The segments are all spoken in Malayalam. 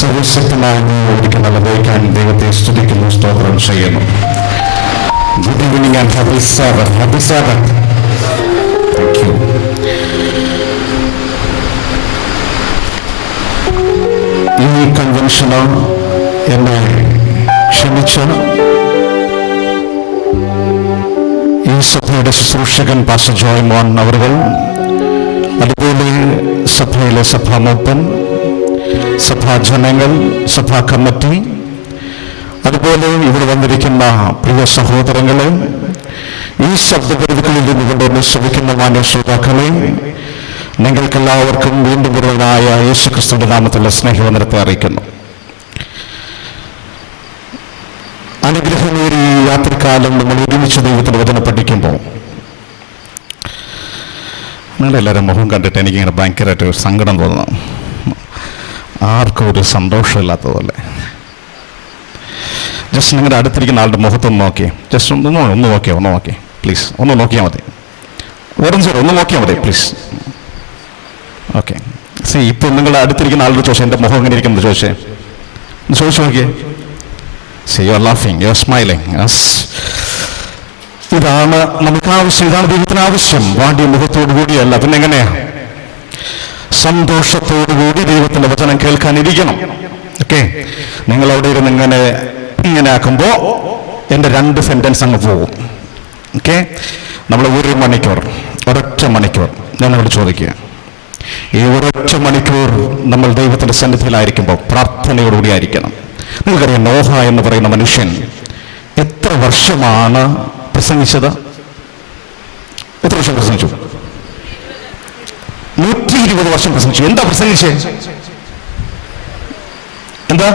സർവശക്തനായ ഒരിക്കൽ നല്ലതായിക്കാൻ ദൈവത്തെ സ്തുതിക്കുന്നു, സ്തോത്രം ചെയ്യുന്നു. Good evening and happy Sabbath. Happy Sabbath. Thank you. ഈ കൺവെൻഷന് എന്നെ ക്ഷണിച്ച ഈ സഭയുടെ ശുശ്രൂഷകൻ പാസ്റ്റർ ജോയ് മോൻ അവറുകൾ, അതുപോലെ സഭയിലെ സഭാമൂപ്പൻ, സഭാജനങ്ങൾ, സഭാ കമ്മിറ്റി, അതുപോലെ ഇവിടെ വന്നിരിക്കുന്ന പ്രിയ സഹോദരങ്ങളെ, ഈ ശബ്ദപരിധികളിൽ നിന്നുകൊണ്ട് എന്നെ ശ്രമിക്കുന്ന മാന്യ ശ്രോതാക്കളെ, നിങ്ങൾക്കെല്ലാവർക്കും വീണ്ടും വരുന്നതായ യേശുക്രിസ്തുവിന്റെ നാമത്തിലുള്ള സ്നേഹവന്ദനത്തെ അറിയിക്കുന്നു. അനുഗ്രഹമേറിയ ഈ യാത്രക്കാലം നമ്മൾ ഒരുമിച്ച് ദൈവത്തിന്റെ വചനം പഠിക്കുമ്പോൾ നിങ്ങളെല്ലാവരും മുഖം കണ്ടിട്ട് എനിക്കിങ്ങനെ ഭയങ്കരമായിട്ട് ഒരു സങ്കടം തോന്നുന്നു. ആർക്കും ഒരു സന്തോഷമില്ലാത്തതുപോലെ. ജസ്റ്റ് നിങ്ങളുടെ അടുത്തിരിക്കുന്ന ആളുടെ മുഖത്തൊന്ന് നോക്കിയേ. ജസ്റ്റ് ഒന്ന് നോക്കിയേ പ്ലീസ്. ഒന്ന് നോക്കിയാൽ മതി. വെറും സാർ ഒന്ന് നോക്കിയാൽ മതി പ്ലീസ്. ഓക്കെ. ഇപ്പോൾ നിങ്ങളുടെ അടുത്തിരിക്കുന്ന ആളോട് ചോദിച്ചാൽ എൻ്റെ മുഖം എങ്ങനെ ഇരിക്കുന്നത് ചോദിച്ചേ. ചോദിച്ചു നോക്കിയേ. യു ആർ ലാഫിങ്, യു ആർ സ്മൈലിങ്. ഇതാണ് നമുക്ക് ആവശ്യം, ഇതാണ് ദൈവത്തിന് ആവശ്യം. വാണ്ടിയ മുഖത്തോടു കൂടിയല്ല, പിന്നെ എങ്ങനെയാ? സന്തോഷത്തോടുകൂടി ദൈവത്തിന്റെ വചനം കേൾക്കാനിരിക്കണം. ഓക്കെ. നിങ്ങൾ അവിടെ ഇരുന്ന് ഇങ്ങനെ ആക്കുമ്പോൾ എൻ്റെ 2 സെന്റൻസ് അങ്ങ് പോകും. ഓക്കെ. നമ്മൾ ഒരൊറ്റ മണിക്കൂർ ഞാനോട് ചോദിക്കുക, ഈ ഒരൊറ്റ മണിക്കൂർ നമ്മൾ ദൈവത്തിന്റെ സന്നിധിയിലായിരിക്കുമ്പോൾ പ്രാർത്ഥനയോടുകൂടി ആയിരിക്കണം. നിങ്ങൾക്കറിയാം, നോഹ എന്ന് പറയുന്ന മനുഷ്യൻ എത്ര വർഷമാണ് പ്രസംഗിച്ചത്? എത്ര വർഷം പ്രസംഗിച്ചു? 120 വർഷം പ്രസംഗിച്ചു. എന്താ പ്രസംഗിച്ചേ? എന്താ?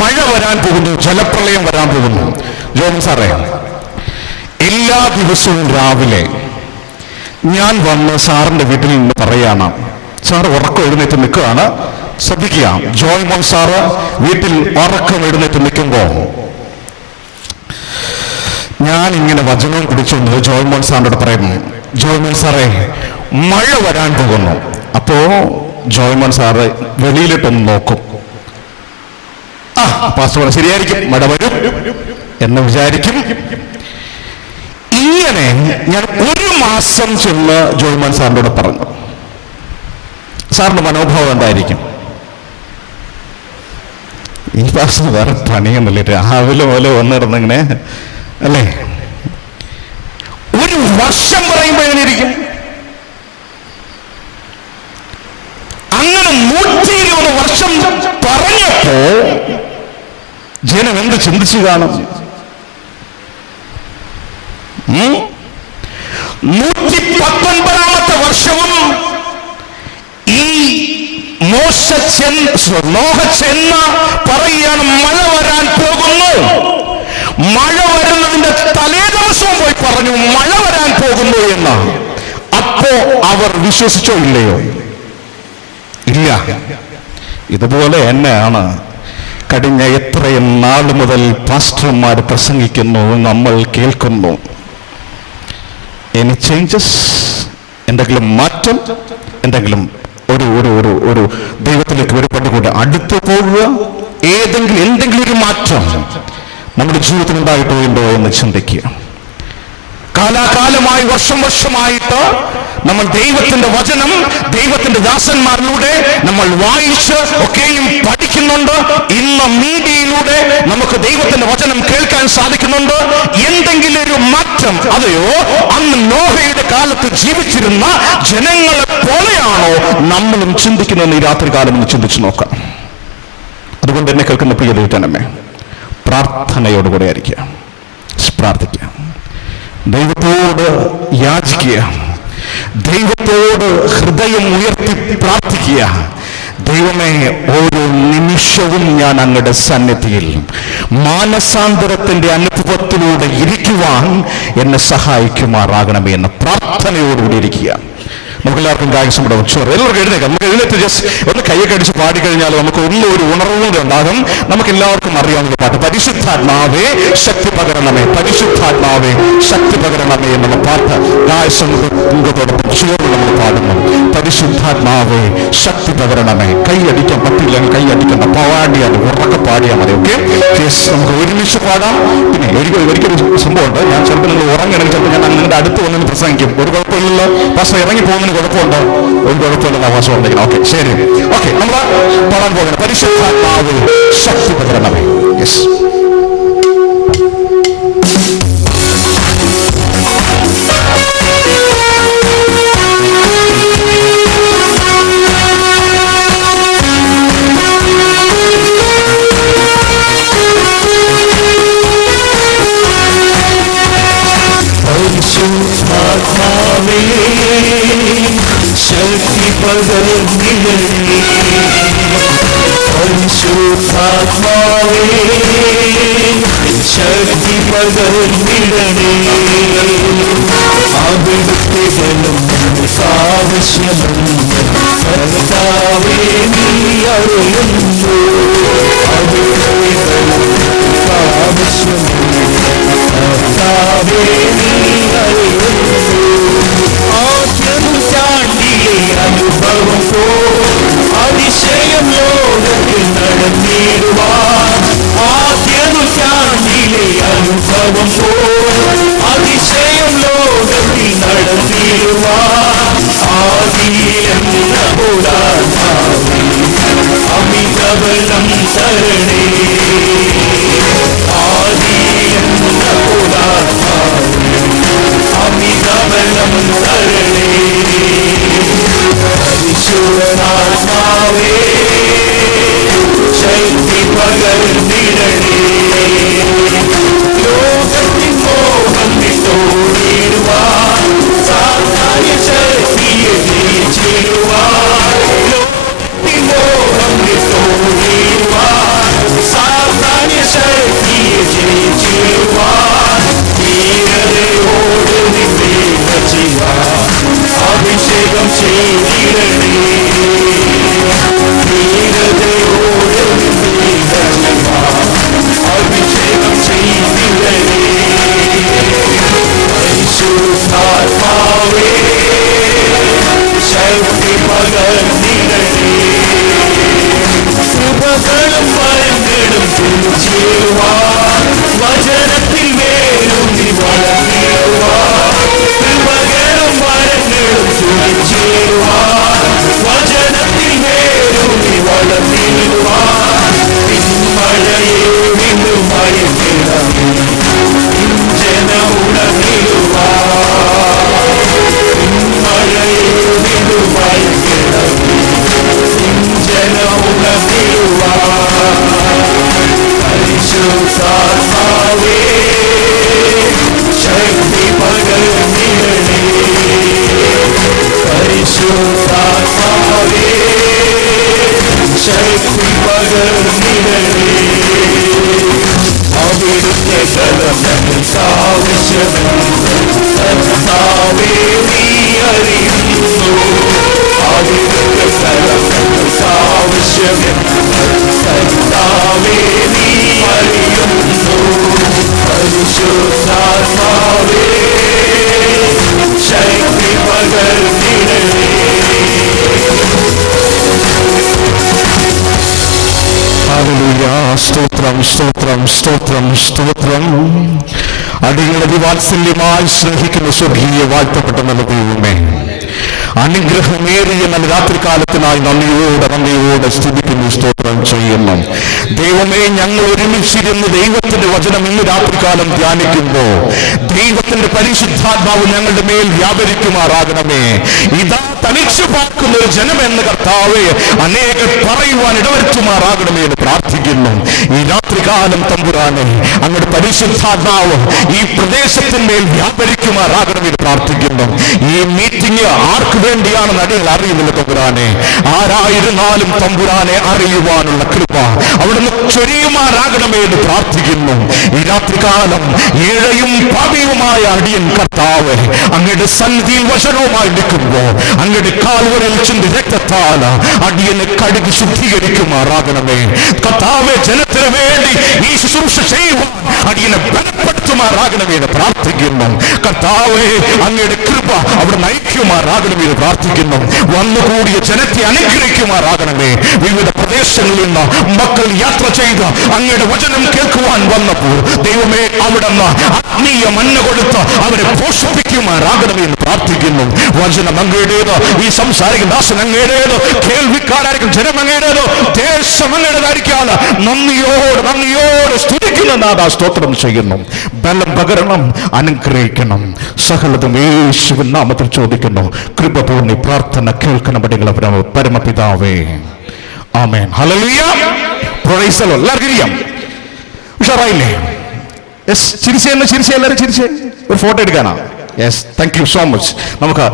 മഴ വരാൻ പോകുന്നു, ജലപ്രളയം വരാൻ പോകുന്നു. ജോമൻ സാറേ, എല്ലാ ദിവസവും രാവിലെ ഞാൻ വന്ന് സാറിന്റെ വീട്ടിൽ നിന്ന് പറയാണ്, സാറ് ഉറക്കം എഴുന്നേറ്റ് നിൽക്കുകയാണ്, ശ്രദ്ധിക്കുക. ജോയ്മോൻ സാറ് വീട്ടിൽ ഉറക്കം എഴുന്നേറ്റ് നിൽക്കുമ്പോൾ ഞാൻ ഇങ്ങനെ വചനവും കുടിച്ചുകൊണ്ട് ജോയ്മോൻ സാറിനോട് പറയുന്നു, ജോയ്മോൻ സാറേ മഴ വരാൻ പോകുന്നു. അപ്പോ ജോയ്മോൻ സാറ് വെളിയിലിട്ടൊന്ന് നോക്കും. പാസ്റ്റർ ശരിയായിരിക്കും, മഴ വരും എന്ന് വിചാരിക്കും. ഇങ്ങനെ ഞാൻ 1 മാസം ചെന്ന് ജോയ്മോൻ സാറിനോട് പറഞ്ഞു. സാറിന്റെ മനോഭാവം എന്തായിരിക്കും? ഈ പാസ്റ്റർ വേറെ പണിയൊന്നുമില്ല, രാവിലെ പോലെ വന്നിരുന്നിങ്ങനെ അല്ലേ? 1 വർഷം പറയുമ്പോൾ എങ്ങനെയിരിക്കും? അങ്ങനെ 120 വർഷം പറഞ്ഞപ്പോ ജനം എന്ത് ചിന്തിച്ചു കാണും? 119ാമത്തെ വർഷവും ഈ നോഹ ചെന്ന് പറയുകയാണ്, മഴ വരാൻ പോകുന്നു. മഴ വരുന്നതിന്റെ തലേ ദിവസവും പോയി പറഞ്ഞു മഴ വരാൻ പോകുന്നു എന്ന്. അപ്പോ അവർ വിശ്വസിച്ചോ ഇല്ലയോ? ഇല്ല. ഇതുപോലെ തന്നെയാണ് കഴിഞ്ഞ എത്രയും നാൾ മുതൽ പാസ്റ്റർമാർ പ്രസംഗിക്കുന്നു, നമ്മൾ കേൾക്കുന്നു. Any changes? എന്തെങ്കിലും മാറ്റം? എന്തെങ്കിലും ഒരു ദൈവത്തിലേക്ക് ഒരുപാട് അടുത്തു പോകുക? എന്തെങ്കിലും ഒരു മാറ്റം നമ്മുടെ ജീവിതത്തിൽ ഉണ്ടായിട്ടോ ഉണ്ടോ എന്ന് ചിന്തിക്കുക. കാലാകാലമായി വർഷമായിട്ട് നമ്മൾ ദൈവത്തിന്റെ വചനം ദൈവത്തിന്റെ ദാസന്മാരിലൂടെ നമ്മൾ വായിച്ച് ഒക്കെയും പഠിക്കുന്നുണ്ട്. ഇന്ന് മീഡിയയിലൂടെ നമുക്ക് ദൈവത്തിന്റെ വചനം കേൾക്കാൻ സാധിക്കുന്നുണ്ട്. എന്തെങ്കിലും ഒരു മാറ്റം, അതെയോ അന്ന് നോഹയുടെ കാലത്ത് ജീവിച്ചിരുന്ന ജനങ്ങളെ പോലെയാണോ നമ്മളും ചിന്തിക്കുന്നതെന്ന് ഈ രാത്രികാലം ഒന്ന് ചിന്തിച്ചു നോക്കാം. അതുകൊണ്ട് എന്നെ കേൾക്കുന്ന പ്രിയ ദൈവജനമേ, പ്രാർത്ഥനയോടുകൂടെ ആയിരിക്കുക. പ്രാർത്ഥിക്കുക, ദൈവത്തോട് യാചിക്കുക, ദൈവത്തോട് ഹൃദയം ഉയർത്തി പ്രാർത്ഥിക്കുക. ദൈവമേ, ഓരോ നിമിഷവും ഞാൻ അങ്ങയുടെ സന്നിധിയിൽ മാനസാന്തരത്തിന്റെ അനുഭവത്തിലൂടെ ഇരിക്കുവാൻ എന്നെ സഹായിക്കുമാറാകണമേ എന്ന പ്രാർത്ഥനയോടുകൂടി ഇരിക്കുക. നമുക്കെല്ലാവർക്കും ഗായകസമുണ്ടാവും. ഷുവർ, എല്ലാവർക്കും എഴുന്നേക്കാം. നമുക്ക് എഴുന്നേറ്റ് ജസ്റ്റ് ഒന്ന് കൈയൊക്കെ അടിച്ച് പാടിക്കഴിഞ്ഞാൽ നമുക്ക് ഒന്നും ഒരു ഉണർവൂടെ ഉണ്ടാകും. നമുക്ക് എല്ലാവർക്കും അറിയാവുന്ന പാട്ട്, പരിശുദ്ധാത്മാവേ ശക്തി പകരണമേ, പരിശുദ്ധാത്മാവേ ശക്തി പകരണമേ എന്നുള്ള പാട്ട് ഗായസംഘത്തോടൊപ്പം ചേർന്ന് നമ്മൾ പാടുന്നു. പരിശുദ്ധാത്മാവേ ശക്തി പകരണമേ. കൈ അടിക്കാൻ പറ്റില്ലെങ്കിൽ കൈ അടിക്കണ്ട, പാടിയാൽ ഉറക്കെ പാടിയാൽ മതി. ഓക്കെ, നമുക്ക് ഒരുമിച്ച് പാടാം. പിന്നെ ഒരിക്കലും സംഭവമുണ്ട്, ഞാൻ ചിലപ്പോൾ നിങ്ങൾ ഉറങ്ങണമെങ്കിൽ ചിലപ്പോൾ ഞാൻ നിങ്ങളുടെ അടുത്ത് വന്നൊന്ന് പ്രസംഗിക്കും. ഒരു കുഴപ്പമില്ലല്ലോ, പാസ്റ്റർ ഇറങ്ങി പോകുന്നതിന് കുഴപ്പമുണ്ടോ? ഒരു കുഴപ്പമില്ലെന്ന് ആവാസം ഉണ്ടെങ്കിൽ ഓക്കെ, ശരി. ഓക്കെ, നമ്മൾ പാടാൻ പോകുന്നത് പരിശുദ്ധാത്മാവേ ശക്തി പകരണമേ. യെസ്. പരിശുദ്ധാത്മാവേ ശക്തി പകർന്നിടണേ, പരിശുദ്ധാത്മാവേ ശക്തി പകർന്നിടണേ. അവിടുത്തെ ബലം ആവശ്യമുണ്ട് കർത്താവേ, നീ അറിയുന്നു. അവിടുത്തെ ബലം ആവശ്യമുണ്ട് കർത്താവേ, നീ അറിയുന്നു. ആദ്യനൂറ്റാണ്ടിലെ അനുഭവം പോ അതിശയം ലോകത്തിൽ നടന്നിടുവാൻ, ആദ്യനൂറ്റാണ്ടിലെ അനുഭവം പോ അതിശയം ലോകത്തിൽ നടന്നിടുവാൻ. ആദിയെന്ന പുരാണാവേ അമിതബലം തരണേ, ആദിയെന്ന പുരാണാവേ അമിതബലം തരണേ. പരിശുദ്ധാത്മാവേ ശക്തി പകർന്നിടണേ, ലോകത്തിൻ മോഹം വിട്ടോടിടുവാൻ, സാത്താന്യ ശക്തിയെ ജയിച്ചിടുവാൻ, ലോകത്തിൻ മോഹം വിട്ടോടിടുവാൻ, സാത്താന്യ ശക്തിയെ ജയിച്ചിടുവാൻ. ധീരതയോട് നിവേദ ചെയ്യാൻ അഭിഷേകം ചെയ്തിടണേ, ധീരതയോട് നിവേദ ചെയ്യാൻ അഭിഷേകം ചെയ്തിടണേ. പരിശുദ്ധാത്മാവേ ശക്തി പകർന്നിടണേ, കൃപകളും വരങ്ങളും തുണിച്ചേരുവാൻ, വചനത്തിൽ വേരൂന്നി വളർന്നിടുവാൻ, കൃപകളും വരങ്ങളും തുണിച്ചേരുവാൻ, വചനത്തിൽ വേരൂന്നി വളർന്നിടുവാൻ. പിന്മഴയെ വീണ്ടും മയക്കിടമേ, ജനമുണർന്നിടുവാൻ, പിന്മഴയെ വീണ്ടും മയക്കിടമേ, ജനമുണർന്നിടുവാൻ. പരിശുദ്ധാത്മാവേ ശക്തി പകർന്നിടണേ, പരിശുദ്ധാത്മാവേ ശക്തി പകർന്നിടണേ. അവിടുത്തെ ബലം ഞങ്ങൾക്ക് ആവശ്യമുണ്ട് കർത്താവേ, നീ അറിയുന്നു. അവിടുത്തെ ബലം ഞങ്ങൾക്ക് ആവശ്യമുണ്ട് കർത്താവേ, നീ അറിയുന്നു. പരിശുദ്ധാത്മാവേ ശക്തി പകർന്നിടണേ. ഹല്ലേലൂയ. സ്തോത്രം, സ്തോത്രം, സ്തോത്രം, സ്തോത്രം. അടികളെ വാത്സല്യമായി സ്നേഹിക്കുന്ന സ്വർഗീയ വാഴ്ത്തപ്പെട്ട നല്ല ദൈവമേ, അനുഗ്രഹമേറിയ നല്ല രാത്രികാലത്തിനായി നന്ദിയോടെ സ്തുതിക്കുന്നു, സ്തോത്രം ചെയ്യുന്നു. ദൈവമേ, ഞങ്ങൾ ഒരുമിച്ചിരുന്ന് ദൈവത്തിന്റെ വചനം ഇന്ന് രാത്രികാലം ധ്യാനിക്കുമ്പോൾ ദൈവത്തിന്റെ പരിശുദ്ധാത്മാവ് ഞങ്ങളുടെ മേൽ വ്യാപരിക്കുമാറാകണമേ. ഇതാ തനിച്ചു പാർക്കുന്ന ഒരു ജനമെന്ന് കർത്താവേ അനേകം പറയുവാൻ ഇടവരുത്തുമാറാകണമേ എന്ന് പ്രാർത്ഥിക്കുന്നു. ഈ രാത്രികാലം തമ്പുരാനെ അങ്ങയുടെ പരിശുദ്ധാത്മാവ് ഈ പ്രദേശത്തിന്മേൽ വ്യാപരിക്കുമാറാകണമേ എന്ന് പ്രാർത്ഥിക്കുന്നു. ഈ മീറ്റിംഗ് ആർക്ക് വേണ്ടിയാണെന്ന് അടികൾ അറിയുന്നില്ല തമ്പുരാനെ. ആരായിരുന്നാലും തമ്പുരാനെ അറിയുവാനുള്ള കൃപ അവിടുന്ന് ചൊരിയുമാറാകണമേ എന്ന് പ്രാർത്ഥിക്കുന്നു. ഈ രാത്രികാലം ഏഴയും പാപിയുമായ അടിയൻ കർത്താവ് അങ്ങയുടെ സന്നിധിയിൽ വചനവുമായി നിൽക്കുമ്പോൾ അങ്ങയുടെ കാൽവരിൽ ചിന്തി രക്തത്താൽ അടിയനെ കഴുകി ശുദ്ധീകരിക്കുമാറാകണമേ കർത്താവെ. ജനത്തിന് വേണ്ടി ഈ ശുശ്രൂഷ ചെയ്യുവാൻ അടിയനെ ബലപ്പെടുത്തുമാറാകണമേ എന്ന് പ്രാർത്ഥിക്കുന്നു. കർത്താവെ അങ്ങയുടെ കൃപ അവിടെ നയിക്കുമാറാകണമേ എന്ന് പ്രാർത്ഥിക്കുന്നു. വന്നുകൂടിയ ജനത്തെ അനുഗ്രഹിക്കുമാറാകണമേ. വിവിധ പ്രദേശങ്ങളിൽ നിന്ന് മക്കൾ യാത്ര ചെയ്ത് അങ്ങയുടെ വചനം കേൾക്കുവാൻ വന്നപ്പോൾ ദൈവമേ അവിടുന്ന് ആത്മീയ മന്ന കൊടുത്ത് അവരെ പോഷിപ്പിക്കുമാറാകണമേ എന്ന് പ്രാർത്ഥിക്കുന്നു. വചനം അങ്ങയുടേത്, ഈ സംസാരിക്കുന്ന ദാസൻ അങ്ങയുടേത്, കേൾവിക്കാരായിരിക്കും ജനം അങ്ങയുടേത്, ദേശം അങ്ങയുടേതായിരിക്കാണ്. നന്ദിയോട് സ്തുതിക്കുന്ന നാഥാ സ്തോത്രം ചെയ്യുന്നു. ബലം പകരണം, അനുഗ്രഹിക്കണം. സകലതും യേശുവിൻ നാമത്തിൽ ചോദിക്കുന്നു. കൃപ തോന്നി പ്രാർത്ഥന കേൾക്കണം പരമപിതാവേ. ആമേൻ. ഹല്ലേലൂയ. Praise the Lord. എല്ലാവർക്കും ഇരിക്കാം. ഉഷാറായില്ലേ? യെസ്. ചിരിച്ചേ എല്ലാവരും ചിരിച്ചേ. ഒരു ഫോട്ടോ എടുക്കാനാ? Yes. Thank you so much. നമുക്ക്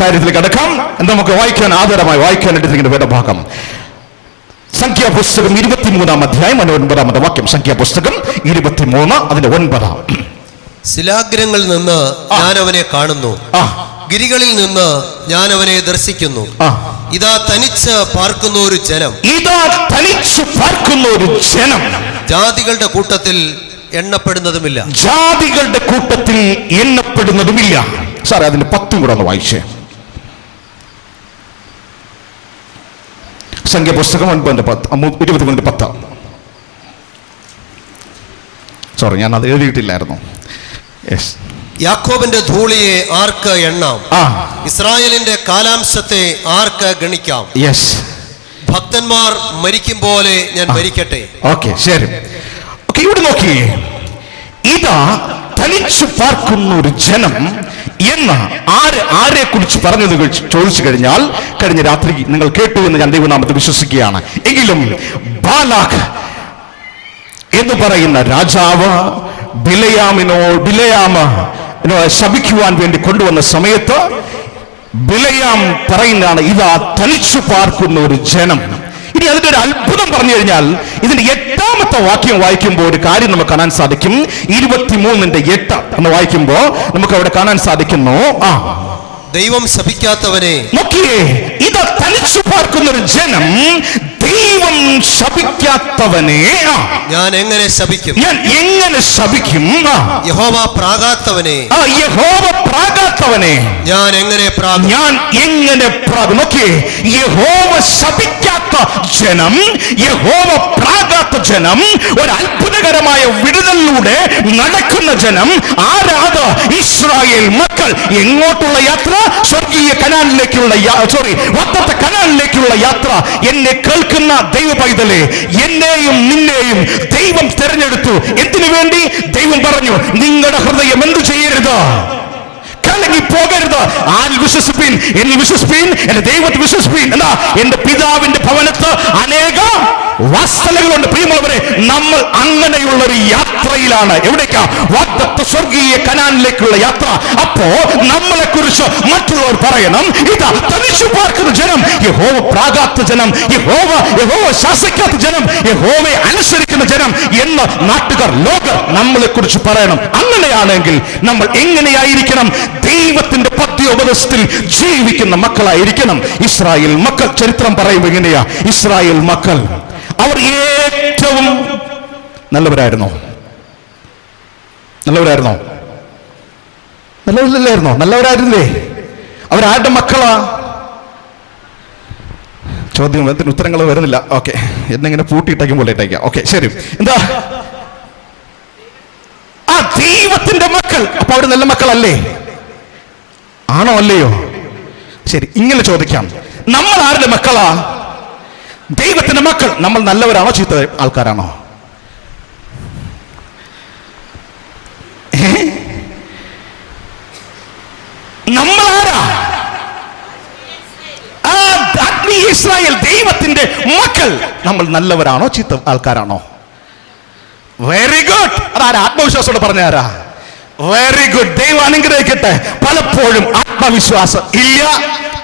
കാര്യത്തിലേക്ക് കടക്കാം. നമുക്ക് വായിക്കാൻ ആധാരമായി വായിക്കാൻ എടുത്തിരിക്കുന്ന വേദഭാഗം സംഖ്യാപുസ്തകം 23-ാം അധ്യായം 9-ാമത്തെ വാക്യം. സംഖ്യാപുസ്തകം 23 അതിന്റെ 9. ശിലാഗ്രങ്ങളിൽ നിന്ന് ഞാൻ അവനെ കാണുന്നു, ഗിരികളിൽ നിന്ന് ഞാൻ അവനെ ദർശിക്കുന്നു. ഇതാ തനിച്ച് പാർക്കുന്ന ഒരു ജനം, ജാതികളുടെ കൂട്ടത്തിൽ എണ്ണപ്പെടുന്നതുമില്ല. സാറേ അതിന്റെ 10 കൂടെ ഒന്ന് വായിച്ചേ. സംഖ്യാപുസ്തകം 23:10. സോറി, ഞാൻ അത് എഴുതിയിട്ടില്ലായിരുന്നു. യെസ്. യാക്കോബിന്റെ ധൂളിയെ ആർക്ക് എണ്ണാം? ഇസ്രായേലിന്റെ കാലാംശത്തെ ആർക്ക് ഗണിക്കാം? യെസ്. ഭക്തന്മാർ മരിക്കും പോലെ ഞാൻ മരിക്കട്ടെ. ഓക്കെ, ശരി. ഓക്കെ, ഇവിടെ നോക്കിയേ. ഇതാ തനിച്ചു പാർക്കുന്ന ഒരു ജനം എന്ന് ആരെ കുറിച്ച് പറഞ്ഞത് ചോദിച്ചു കഴിഞ്ഞാൽ, കഴിഞ്ഞ രാത്രി നിങ്ങൾ കേട്ടു എന്ന് ഞാൻ ദൈവനാമത്തിൽ വിശ്വസിക്കുകയാണ്. എങ്കിലും ബാലാഖ് എന്ന് പറയുന്ന രാജാവ് ബിലയാമ ശപിക്കുവാൻ വേണ്ടി കൊണ്ടുവന്ന സമയത്ത് ബിലയാം പറയുന്നതാണ്, ഇതാ തനിച്ചു പാർക്കുന്ന ഒരു ജനം. ഇനി അതിന്റെ ഒരു അത്ഭുതം പറഞ്ഞു കഴിഞ്ഞാൽ ഇതിന്റെ 8-ാമത്തെ വാക്യം വായിക്കുമ്പോൾ ഒരു കാര്യം നമുക്ക് കാണാൻ സാധിക്കും. 23:8 എന്ന് വായിക്കുമ്പോൾ നമുക്ക് അവിടെ കാണാൻ സാധിക്കുന്നു, ദൈവം ശപിക്കാത്തവനെ. നോക്കിയേ, ഇതാ തനിച്ചു പാർക്കുന്ന ഒരു ജനം, ദൈവം ശപിക്കാത്തവനെ ഞാൻ എങ്ങനെ ശപിക്കും? യഹോവ പ്രാകാത്തവനെ ഞാൻ എങ്ങനെ പ്രാകും? നോക്കിയേ, യഹോവ ശപിക്കാത്ത ജനം, യഹോവ പ്രാകാത്ത ജനം, ഒരു അത്ഭുതകരമായ വിടുതലിലൂടെ നടക്കുന്ന ജനം. ആരാത്? ഇസ്രായേൽ മക്കൾ. എങ്ങോട്ടുള്ള യാത്ര? സ്വർഗീയ കനാനിലേക്കുള്ള വാഗ്ദത്ത കനാനിലേക്കുള്ള യാത്ര. എന്നെ കേൾക്കുന്ന ദൈവ പൈതലേ, എന്നെയും നിന്നെയും ദൈവം തെരഞ്ഞെടുത്തു. എന്തിനു വേണ്ടി? ദൈവം പറഞ്ഞു, നിങ്ങളുടെ ഹൃദയം എന്തു ചെയ്യരുത്? കലങ്ങി പോകരുത്. ആരിൽ വിശ്വസിപ്പീൻ? എന്നിൽ വിശ്വസിപ്പീൻ, എന്റെ ദൈവത്തിൽ വിശ്വസിപ്പീൻ. എന്താ? എന്റെ പിതാവിന്റെ ഭവനത്ത് അനേക വാസസ്ഥലങ്ങളുണ്ട്. പ്രിയമുള്ളവരെ, നമ്മൾ അങ്ങനെയുള്ള ഒരു യാത്രയിലാണ്. എവിടേക്കാ? വാഗ്ദത്ത സ്വർഗീയ കനാനിലേക്കുള്ള യാത്ര. അപ്പോ നമ്മളെ കുറിച്ച് മറ്റുള്ളവർ പറയണം, ഇതാ തനിച്ചു പാർക്കുന്ന ജനം, യഹോവ പ്രാകാത്ത ജനം, യഹോവ ശാസിക്കാത്ത ജനം, യഹോവയെ അനുസരിക്കുന്ന ജനം എന്ന് നാട്ടുകാർ, ലോകർ നമ്മളെ കുറിച്ച് പറയണം. അങ്ങനെയാണെങ്കിൽ നമ്മൾ എങ്ങനെയായിരിക്കണം? ദൈവത്തിന്റെ പദ്യോപദേശത്തിൽ ജീവിക്കുന്ന മക്കളായിരിക്കണം. ഇസ്രായേൽ മക്കൾ ചരിത്രം പറയുമ്പോൾ എങ്ങനെയാ? ഇസ്രായേൽ മക്കൾ അവർ ഏറ്റവും നല്ലവരായിരുന്നോ? നല്ലവരായിരുന്നില്ലേ? അവരാരുടെ മക്കളാ? ചോദ്യം ഉത്തരങ്ങൾ വരുന്നില്ല. ഓക്കെ, എന്നിങ്ങനെ പൂട്ടിയിട്ടേക്കും പോലെ ഇട്ടേക്കാം. ഓക്കെ, ശരി. എന്താ? ദൈവത്തിന്റെ മക്കൾ. അപ്പൊ അവർ നല്ല മക്കളല്ലേ? ആണോ അല്ലയോ? ശരി, ഇങ്ങനെ ചോദിക്കാം, നമ്മൾ ആരുടെ മക്കളാ? ദൈവത്തിന്റെ മക്കൾ. നമ്മൾ നല്ലവരാണോ ചീത്ത ആൾക്കാരാണോ? നമ്മൾ ആരാ? ഇസ്രായേൽ ദൈവത്തിന്റെ മക്കൾ നമ്മൾ നല്ലവരാണോ ചീത്ത ആൾക്കാരാണോ? Very good. അതാരാ ആത്മവിശ്വാസത്തോടെ പറഞ്ഞാരാ? Very good. ദൈവം അനുഗ്രഹിക്കട്ടെ. പലപ്പോഴും ആത്മവിശ്വാസം ഇല്ല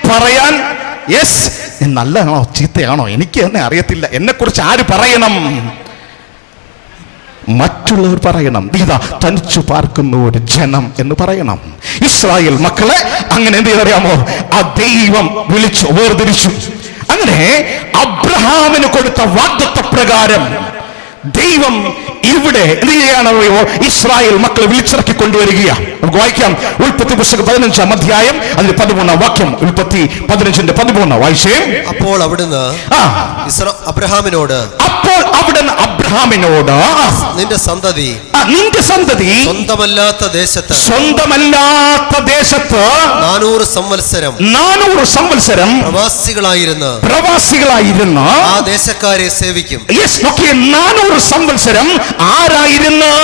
പറയാൻ. യെസ്, നല്ലതാണോ ചീത്തയാണോ എനിക്ക് തന്നെ അറിയത്തില്ല, എന്നെ കുറിച്ച് ആര് പറയണം? മറ്റുള്ളവർ പറയണം. ഇതാ തനിച്ചു പാർക്കുന്ന ഒരു ജനം എന്ന് പറയണം. ഇസ്രായേൽ മക്കളെ അങ്ങനെ എന്ത് ചെയ്തറിയാമോ? ആ ദൈവം വിളിച്ചു വേർതിരിച്ചു. അങ്ങനെ അബ്രഹാമിന് കൊടുത്ത വാഗ്ദത്ത പ്രകാരം ദൈവം ഇവിടെ എന്ത് ചെയ്യാണോ? ഇസ്രായേൽ മക്കളെ വിളിച്ചിറക്കി കൊണ്ടുവരികയാണ്. നമുക്ക് വായിക്കാം. ഉൽപ്പത്തി പുസ്തകം 15-ാം അധ്യായം അതിന്റെ 13-ാം വാക്യം. ഉൽപ്പത്തി 15-ന്റെ 13 വായിച്ചേ. അപ്പോൾ അവിടുന്ന് അബ്രഹാമിനോട് നിന്റെ സന്തതി സ്വന്തമല്ലാത്ത ദേശത്ത് 400 സംവത്സരം പ്രവാസികളായിരുന്ന ആ ദേശക്കാരെ സേവിക്കും. 400 സംവത്സരം ആരായിരുന്നു?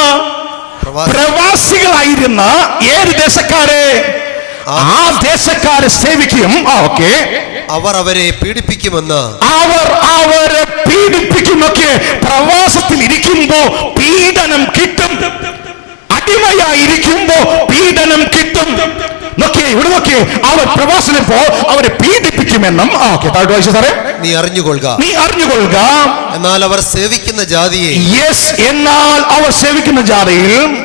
പ്രവാസികളായിരുന്ന ഏത് ദേശക്കാരെ? ആ ദേശക്കാരെ സേവിക്കും. ഓക്കെ. അവർ അവരെ പീഡിപ്പിക്കുമെന്ന് പീഡിപ്പിക്കുന്നൊക്കെ. പ്രവാസത്തിൽ ഇരിക്കുമ്പോ പീഡനം കിട്ടും. അടിമയായിരിക്കുമ്പോ പീഡനം കിട്ടും. ഇവിടെ നോക്കിയേ, അവർ പ്രവാസത്തിൽ പോ അവരെ പീഡിപ്പിക്കുമെന്നും. നീ അറിഞ്ഞുകൊള്ളുക. എന്നാൽ അവർ സേവിക്കുന്ന ജാതിയെ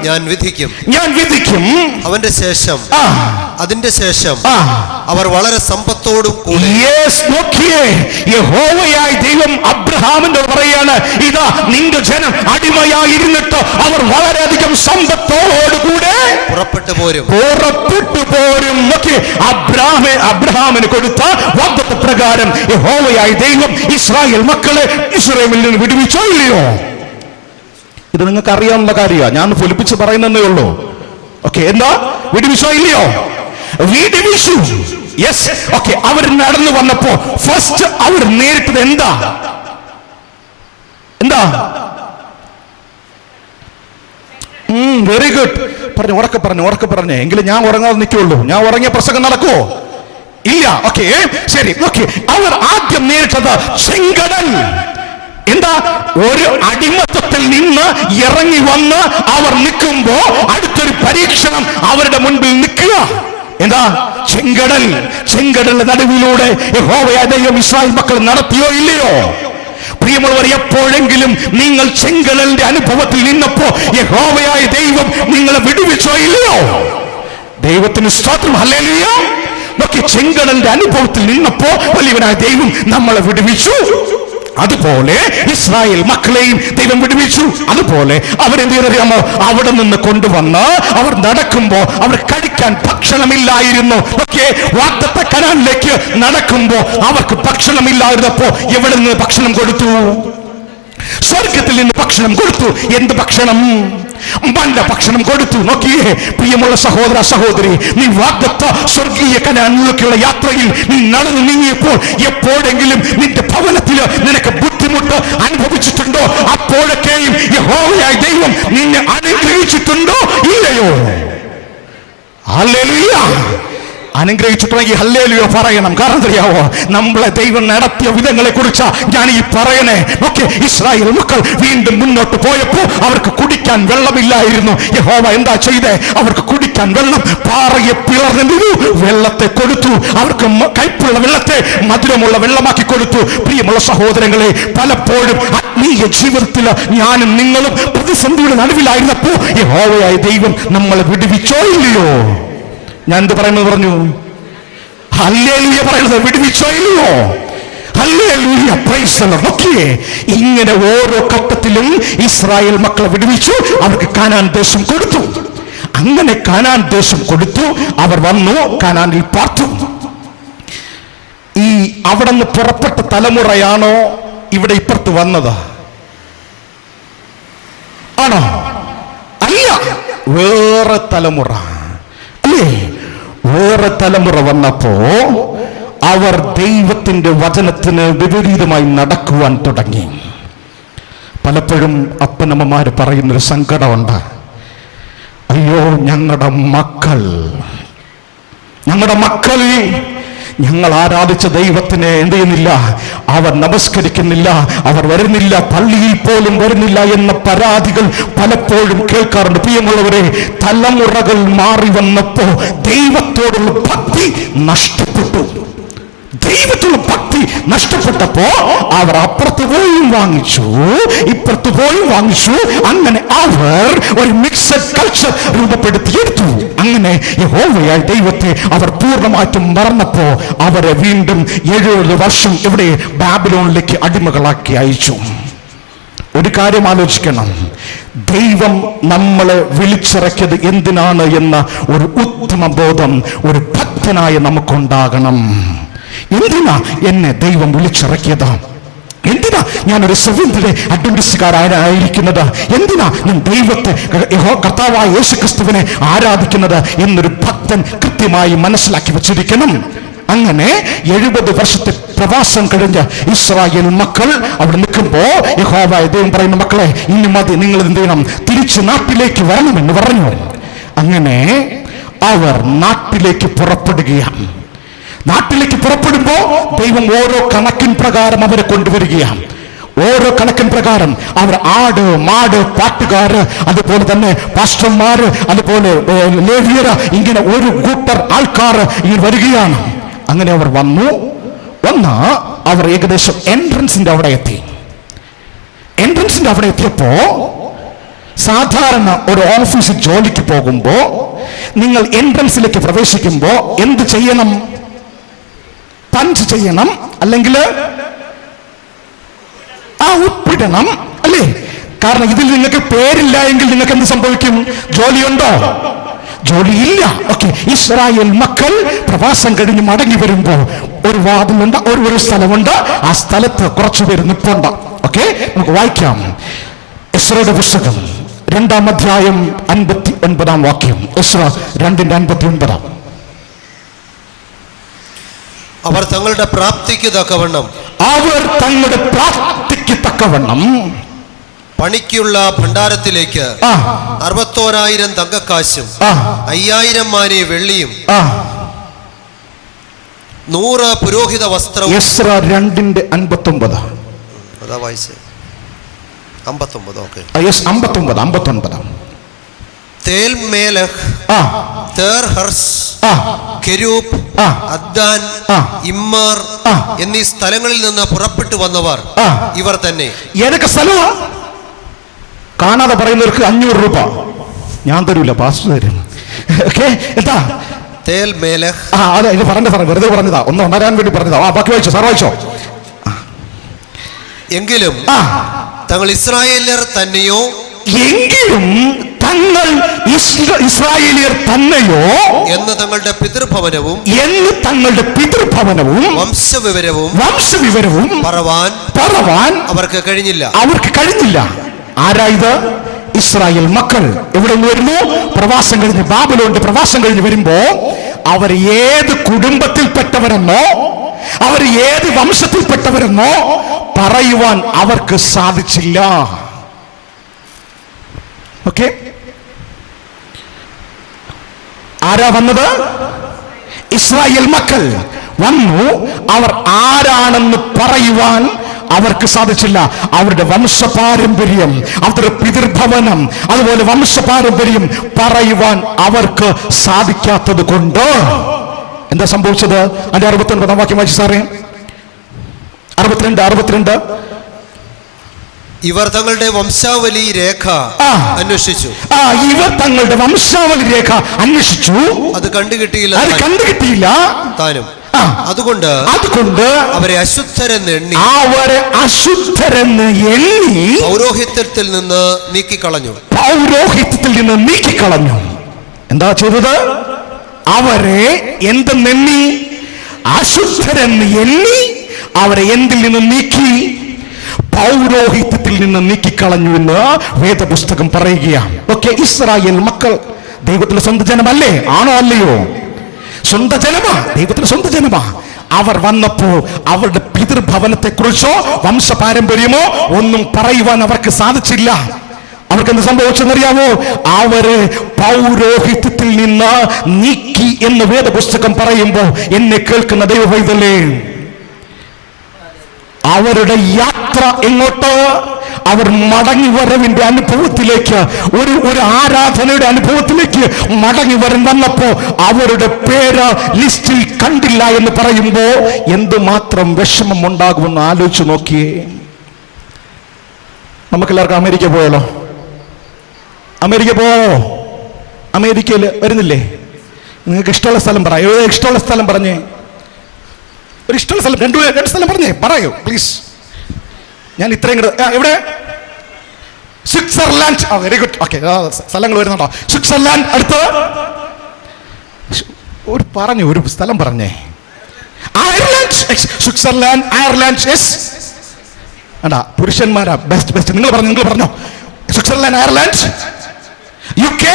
ഞാൻ വിധിക്കും. അതിന്റെ ശേഷം അവർ വളരെ സമ്പത്തോടും കൂടി. യഹോവയായ ദൈവം അബ്രഹാമിന്റെ പറയാണ്, ഇതാ നിന്റെ ജനം അടിമയായിരുന്നിട്ട് അവർ വളരെയധികം സമ്പത്തോടുകൂടെ പുറപ്പെട്ടു പോരും. അബ്രഹാമിന് കൊടുത്ത വാഗ്ദത്ത പ്രകാരം യഹോവയായ ദൈവം ഇസ്രായേൽ മക്കളെ ഇസ്രായേലിൽ നിന്ന് വിടുവിച്ചോ ഇല്ലയോ? ഇത് നിങ്ങൾക്ക് അറിയാവുന്ന കാര്യമാണ്, ഞാൻ ഫലിപ്പിച്ച് പറയുന്നതേ ഉള്ളൂ. ഓക്കെ, എന്താ വിടുവിച്ചോ ഇല്ലയോ? വിടുവിച്ചു. യെസ്. ഓക്കെ, അവർ നടന്നു വന്നപ്പോ ഫസ്റ്റ് അവർ നേരിട്ടത് എന്താ? Very good. ഉറക്കെ പറഞ്ഞു. എങ്കിലും ഞാൻ ഉറങ്ങാതെ നിൽക്കുള്ളൂ. ഞാൻ ഉറങ്ങിയ പ്രസംഗം നടക്കുവോ? ഇല്ല. ഓക്കെ, ശരി. ഓക്കെ, അവർ ആദ്യം നേരിട്ടത് ചെങ്കടൽ. എന്താ? ഒരു അടിമത്തത്തിൽ നിന്ന് ഇറങ്ങി വന്ന് അവർ നിൽക്കുമ്പോ അടുത്തൊരു പരീക്ഷണം അവരുടെ മുൻപിൽ നിൽക്കുക. എന്താ? ചെങ്കടലിന്റെ നടുവിലൂടെ യഹോവയായ ദൈവം ഇസ്രായേൽ മക്കൾ നടത്തിയോ ഇല്ലയോ? പ്രിയമുള്ളവർ, എപ്പോഴെങ്കിലും നിങ്ങൾ ചെങ്കടലിന്റെ അനുഭവത്തിൽ നിന്നപ്പോ യഹോവയായ ദൈവം നിങ്ങളെ വിടുവിച്ചോ ഇല്ലയോ? ദൈവത്തിന് സ്തോത്രം. ഹല്ലേലൂയ. ചെങ്കടലിന്റെ അനുഭവത്തിൽ നിന്നപ്പോ വലിയവനായ ദൈവം നമ്മളെ വിടുവിച്ചു. അതുപോലെ ഇസ്രായേൽ മക്കളെയും ദൈവം വിടുവിച്ചു. അതുപോലെ അവരെന്ത് ചെയ്തറിയാമോ? അവിടെ നിന്ന് കൊണ്ടുവന്ന് അവർ നടക്കുമ്പോ അവർ കഴിക്കാൻ ഭക്ഷണമില്ലായിരുന്നു. ഓക്കെ, വാഗ്ദത്ത കനാനിലേക്ക് നടക്കുമ്പോ അവർക്ക് ഭക്ഷണമില്ലായിരുന്നപ്പോ എവിടെ നിന്ന് ഭക്ഷണം കൊടുത്തു? സ്വർഗത്തിൽ നിന്ന് ഭക്ഷണം കൊടുത്തു. എന്ത് ഭക്ഷണം? മന്ന ഭക്ഷണം കൊടുത്തു. നോക്കിയേ പ്രിയമുള്ള സഹോദര സഹോദരി, നീ വാഗ്ദത്ത സ്വർഗീയ കനാനിലേക്കുള്ള യാത്രയിൽ നീ നടന്നു നീങ്ങിയപ്പോൾ എപ്പോഴെങ്കിലും നിന്റെ ഭവനത്തില് നിനക്ക് ബുദ്ധിമുട്ട് അനുഭവിച്ചിട്ടുണ്ടോ? അപ്പോഴൊക്കെയും യഹോവയായ ദൈവം നിന്നെ അനുഗ്രഹിച്ചിട്ടുണ്ടോ ഇല്ലയോ? ഹല്ലേലൂയ. അനുഗ്രഹിച്ചിട്ടുണ്ടെങ്കിൽ ഹല്ലേലൂയ പറയണം. കാരണം അറിയാവോ, നമ്മളെ ദൈവം നടത്തിയ വിധങ്ങളെ കുറിച്ച് ഞാൻ ഈ പറയണേ. ഓക്കെ, ഇസ്രായേൽ മക്കൾ വീണ്ടും മുന്നോട്ട് പോയപ്പോ അവർക്ക് കുടിക്കാൻ വെള്ളമില്ലായിരുന്നു. യഹോവ എന്താ ചെയ്തേ? അവർക്ക് കുടിക്കാൻ വെള്ളം പാറയെ പിളർന്നു വെള്ളത്തെ കൊടുത്തു. അവർക്ക് കയ്പുള്ള വെള്ളത്തെ മധുരമുള്ള വെള്ളമാക്കി കൊടുത്തു. പ്രിയമുള്ള സഹോദരങ്ങളെ, പലപ്പോഴും ആത്മീയ ജീവിതത്തിൽ ഞാനും നിങ്ങളും പ്രതിസന്ധിയുടെ നടുവിലായിരുന്നപ്പോ യഹോവയായ ദൈവം നമ്മളെ വിടുവിച്ചോ ഇല്ലയോ? ഞാൻ എന്ത് പറയുന്നത് പറഞ്ഞു? ഹല്ലേലൂയ പറയുന്നത് വിടുവിച്ചോ ഇല്ലയോ? Hallelujah, praise the Lord. നോക്കിയേ, ഇങ്ങനെ ഓരോ ഘട്ടത്തിലും ഇസ്രായേൽ മക്കളെ വിടുവിച്ചു. അവർക്ക് കാനാൻ ദേശം കൊടുത്തു. അങ്ങനെ കാനാൻ ദേശം കൊടുത്തു. അവർ വന്നു, കാനാനിൽ പാർത്തു. ഈ അവിടെ നിന്ന് പുറപ്പെട്ട തലമുറയാണോ ഇവിടെ ഇപ്പുറത്ത് വന്നത്? ആണോ? അല്ല, വേറെ തലമുറ. വേറെ തലമുറ വന്നപ്പോ അവർ ദൈവത്തിന്റെ വചനത്തിന് വിപരീതമായി നടക്കുവാൻ തുടങ്ങി. പലപ്പോഴും അപ്പനമ്മമാര് പറയുന്നൊരു സങ്കടമുണ്ട്. അയ്യോ, ഞങ്ങളുടെ മക്കൾ ഞങ്ങൾ ആരാധിച്ച ദൈവത്തിനെ എന്ത് ചെയ്യുന്നില്ല, അവർ നമസ്കരിക്കുന്നില്ല, അവർ വരുന്നില്ല, പള്ളിയിൽ പോലും വരുന്നില്ല എന്ന പരാതികൾ പലപ്പോഴും കേൾക്കാറുണ്ട്. പ്രിയമുള്ളവരെ, തലമുറകൾ മാറി വന്നപ്പോ ദൈവത്തോടുള്ള ഭക്തി നഷ്ടപ്പെട്ടു. ദൈവത്തിലുള്ള ഭക്തി നഷ്ടപ്പെട്ടപ്പോ അവർ അപ്പുറത്ത് പോയും വാങ്ങിച്ചു, ഇപ്പുറത്ത് പോയും വാങ്ങിച്ചു. അങ്ങനെ അവർ ഒരു മിക്സഡ് കൾച്ചർ രൂപപ്പെടുത്തിയെടുത്തു. അങ്ങനെ യഹോവയായ ദൈവത്തെ അവർ പൂർണ്ണമായിട്ടും മറന്നപ്പോ അവരെ വീണ്ടും 70 വർഷം ഇവിടെ ബാബിലോണിലേക്ക് അടിമകളാക്കി അയച്ചു. ഒരു കാര്യം ആലോചിക്കണം, ദൈവം നമ്മളെ വിളിച്ചിറക്കിയത് എന്തിനാണ് എന്ന ഒരു ഉത്തമ ബോധം ഒരു ഭക്തനായ നമുക്കുണ്ടാകണം. എന്തിനാ എന്നെ ദൈവം വിളിച്ചിറക്കിയത്? എന്തിനാ ഞാനൊരു സെവൻത് ഡേ അഡ്വന്റിസ്റ്റുകാരായിരിക്കുന്നത്? എന്തിനാ ഞാൻ ദൈവത്തെ, കർത്താവായ യേശുക്രിസ്തുവിനെ ആരാധിക്കുന്നത് എന്നൊരു ഭക്തൻ കൃത്യമായി മനസ്സിലാക്കി വച്ചിരിക്കണം. അങ്ങനെ 70 വർഷത്തെ പ്രവാസം കഴിഞ്ഞ ഇസ്രായേൽ മക്കൾ അവിടെ നിൽക്കുമ്പോ യഹോവയായ ദൈവം പറയുന്ന, മക്കളെ ഇനി മതി, നിങ്ങൾ എന്ത് ചെയ്യണം, തിരിച്ച് നാട്ടിലേക്ക് വരണമെന്ന് പറഞ്ഞു. അങ്ങനെ അവർ നാട്ടിലേക്ക് പുറപ്പെടുകയാണ്. നാട്ടിലേക്ക് പുറപ്പെടുമ്പോ ദൈവം ഓരോ കണക്കിൻ പ്രകാരം അവരെ കൊണ്ടുവരികയാണ്. ഓരോ കണക്കിൻ പ്രകാരം അവർ ആട്, മാട്, പാട്ടുകാര്, അതുപോലെ തന്നെ പാസ്റ്റർമാര്, അതുപോലെ ലേവ്യര്, ഇങ്ങനെ ഒരു കൂട്ടർ ആൾക്കാർ ഇങ്ങനെ വരികയാണ്. അങ്ങനെ അവർ വന്ന് അവർ ഏകദേശം എൻട്രൻസിന്റെ അവിടെ എത്തി. എൻട്രൻസിന്റെ അവിടെ എത്തിയപ്പോ, സാധാരണ ഒരു ഓഫീസിൽ ജോലിക്ക് പോകുമ്പോ നിങ്ങൾ എൻട്രൻസിലേക്ക് പ്രവേശിക്കുമ്പോ എന്ത് ചെയ്യണം? പഞ്ച് ചെയ്യണം, അല്ലെങ്കിൽ ഒപ്പിടണം, അല്ലേ? കാരണം ഇതിൽ നിങ്ങൾക്ക് പേരില്ല എങ്കിൽ നിങ്ങൾക്ക് എന്ത് സംഭവിക്കും? ജോലിയുണ്ടോ? ജോലിയില്ല. ഓക്കെ, ഇസ്രായേൽ മക്കൾ പ്രവാസം കഴിഞ്ഞ് മടങ്ങി വരുമ്പോ ഒരു വാതിലുണ്ട്, ഒരു സ്ഥലമുണ്ട്. ആ സ്ഥലത്ത് കുറച്ചുപേര് നിൽപ്പുണ്ട്. ഓക്കെ, നമുക്ക് വായിക്കാം. എസ്രയുടെ പുസ്തകം 2-ാം അധ്യായം 59-ാം വാക്യം. എസ്ര 2:59. അവർ തങ്ങളുടെ പ്രാപ്തിക്ക് തക്കവണ്ണം പണിക്കുള്ള ഭണ്ഡാരത്തിലേക്ക് 61,000 തങ്കക്കാശും 5,000 മാനെ വെള്ളിയും 100 പുരോഹിത വസ്ത്രവും. 2:59. അതാ വായിച്ചേ, 59. ഓക്കെ, 59. തേൽമേലഹ്, തേർഹർസ്, കെരൂബ്, അദ്ദാൻ, ഇമ്മാർ എന്നീ സ്ഥലങ്ങളിൽ നിന്ന് പുറപ്പെട്ടു വന്നവർ ഇവർ തന്നെ. ഏതൊക്കെ സ്ഥലമാ കാണാതെ പറയുന്നവർക്ക് 500 രൂപ ഞാൻ തരൂല, പാസ്റ്റർ തരും. എന്താ തേൽമേലഹ്? അതെ, ഇത് വെറുതെ പറഞ്ഞതാ, ഒന്ന് ഉണരാൻ വേണ്ടി പറഞ്ഞതാ. ബാക്കി വായിച്ചോ, സാർ വായിച്ചോ. എങ്കിലും തങ്ങൾ ഇസ്രായേല്യർ തന്നെയോ ഇസ്രായേലിയർ തന്നെയോ എന്ന് തങ്ങളുടെ പിതൃഭവനവും വംശവിവരവും പറവാൻ അവർക്ക് കഴിഞ്ഞില്ല. ആരായത്? ഇസ്രായേൽ മക്കൾ എവിടെ നിന്ന് വരുന്നു? പ്രവാസം കഴിഞ്ഞ്, ബാബിലോണിന്റെ പ്രവാസം കഴിഞ്ഞ് വരുമ്പോ അവർ ഏത് കുടുംബത്തിൽപ്പെട്ടവരെന്നോ അവർ ഏത് വംശത്തിൽപ്പെട്ടവരെന്നോ പറയുവാൻ അവർക്ക് സാധിച്ചില്ല. ഓക്കെ, ആരാ വന്നത്? ഇസ്രായേൽ മക്കൾ വന്നു. അവർ ആരാണെന്ന് പറയുവാൻ അവർക്ക് സാധിച്ചില്ല. അവരുടെ വംശപാരമ്പര്യം, അവരുടെ പിതൃഭവനം, അതുപോലെ വംശപാരമ്പര്യം പറയുവാൻ അവർക്ക് സാധിക്കാത്തത് കൊണ്ട് എന്താ സംഭവിച്ചത്? അതിന്റെ 69-ാം വാക്യം വായിച്ചു സാറേ. 62. ഇവർ തങ്ങളുടെ വംശാവലി രേഖ അന്വേഷിച്ചു. അത് കണ്ടുകിട്ടിയില്ല താനും. അതുകൊണ്ട് അവരെ അശുദ്ധരെന്ന് എണ്ണി പൗരോഹിത്യത്തിൽ നിന്ന് നീക്കിക്കളഞ്ഞു. എന്താ ചെയ്തത്? അവരെ എന്തെന്നെണ്ണി? അശുദ്ധരെന്ന് എണ്ണി അവരെ എന്തിൽ നിന്ന് നീക്കി? പൗരോഹിത്യത്തിൽ നിന്ന് നീക്കിക്കളഞ്ഞു എന്ന് വേദപുസ്തകം പറയുകയാണ്. ഓക്കെ, ഇസ്രായേൽ മക്കൾ ദൈവത്തിന്റെ സ്വന്തം ജനമല്ലേ? ആണോ അല്ലയോ? സ്വന്തം ജനമാ, ദൈവത്തിന്റെ സ്വന്തം ജനമാ. അവർ വന്നപ്പോ അവരുടെ പിതൃഭവനത്തെ കുറിച്ചോ വംശപാരമ്പര്യമോ ഒന്നും പറയുവാൻ അവർക്ക് സാധിച്ചില്ല. അവർക്ക് എന്ത് സംഭവിച്ചെന്നറിയാമോ? അവര് പൗരോഹിത്യത്തിൽ നിന്ന് നീക്കി എന്ന് വേദപുസ്തകം പറയുമ്പോൾ എന്നെ കേൾക്കുന്ന ദൈവവൈതലേ, അവരുടെ യാത്ര എങ്ങോട്ട്? അവർ മടങ്ങി വരവിന്റെ അനുഭവത്തിലേക്ക്, ഒരു ആരാധനയുടെ അനുഭവത്തിലേക്ക് മടങ്ങി വന്നപ്പോ അവരുടെ പേര് ലിസ്റ്റിൽ കണ്ടില്ല എന്ന് പറയുമ്പോ എന്തുമാത്രം വിഷമം ഉണ്ടാകുമെന്ന് ആലോചിച്ച് നോക്കിയേ. നമുക്കെല്ലാവർക്കും അമേരിക്ക പോയാലോ? അമേരിക്ക അമേരിക്കയിൽ വരുന്നില്ലേ? നിങ്ങൾക്ക് ഇഷ്ടമുള്ള സ്ഥലം പറ. ഇഷ്ടമുള്ള സ്ഥലം പറഞ്ഞേ. ഒരു ഇഷ്ടമുള്ള സ്ഥലം, രണ്ട് സ്ഥലം പറഞ്ഞേ, പറയൂ പ്ലീസ്. ഞാൻ ഇത്രയും എവിടെ? സ്വിറ്റ്സർലാൻഡ്. Very good. ഓക്കെ, സ്ഥലങ്ങൾ വരുന്നുണ്ടോ? സ്വിറ്റ്സർലാൻഡ് അടുത്ത് ഒരു സ്ഥലം പറഞ്ഞേ. അയർലാൻഡ്. Switzerland, Ireland. യെസ്, അടാ പുരുഷന്മാരാ ബെസ്റ്റ്. നിങ്ങൾ പറഞ്ഞോ. Switzerland, Ireland, UK.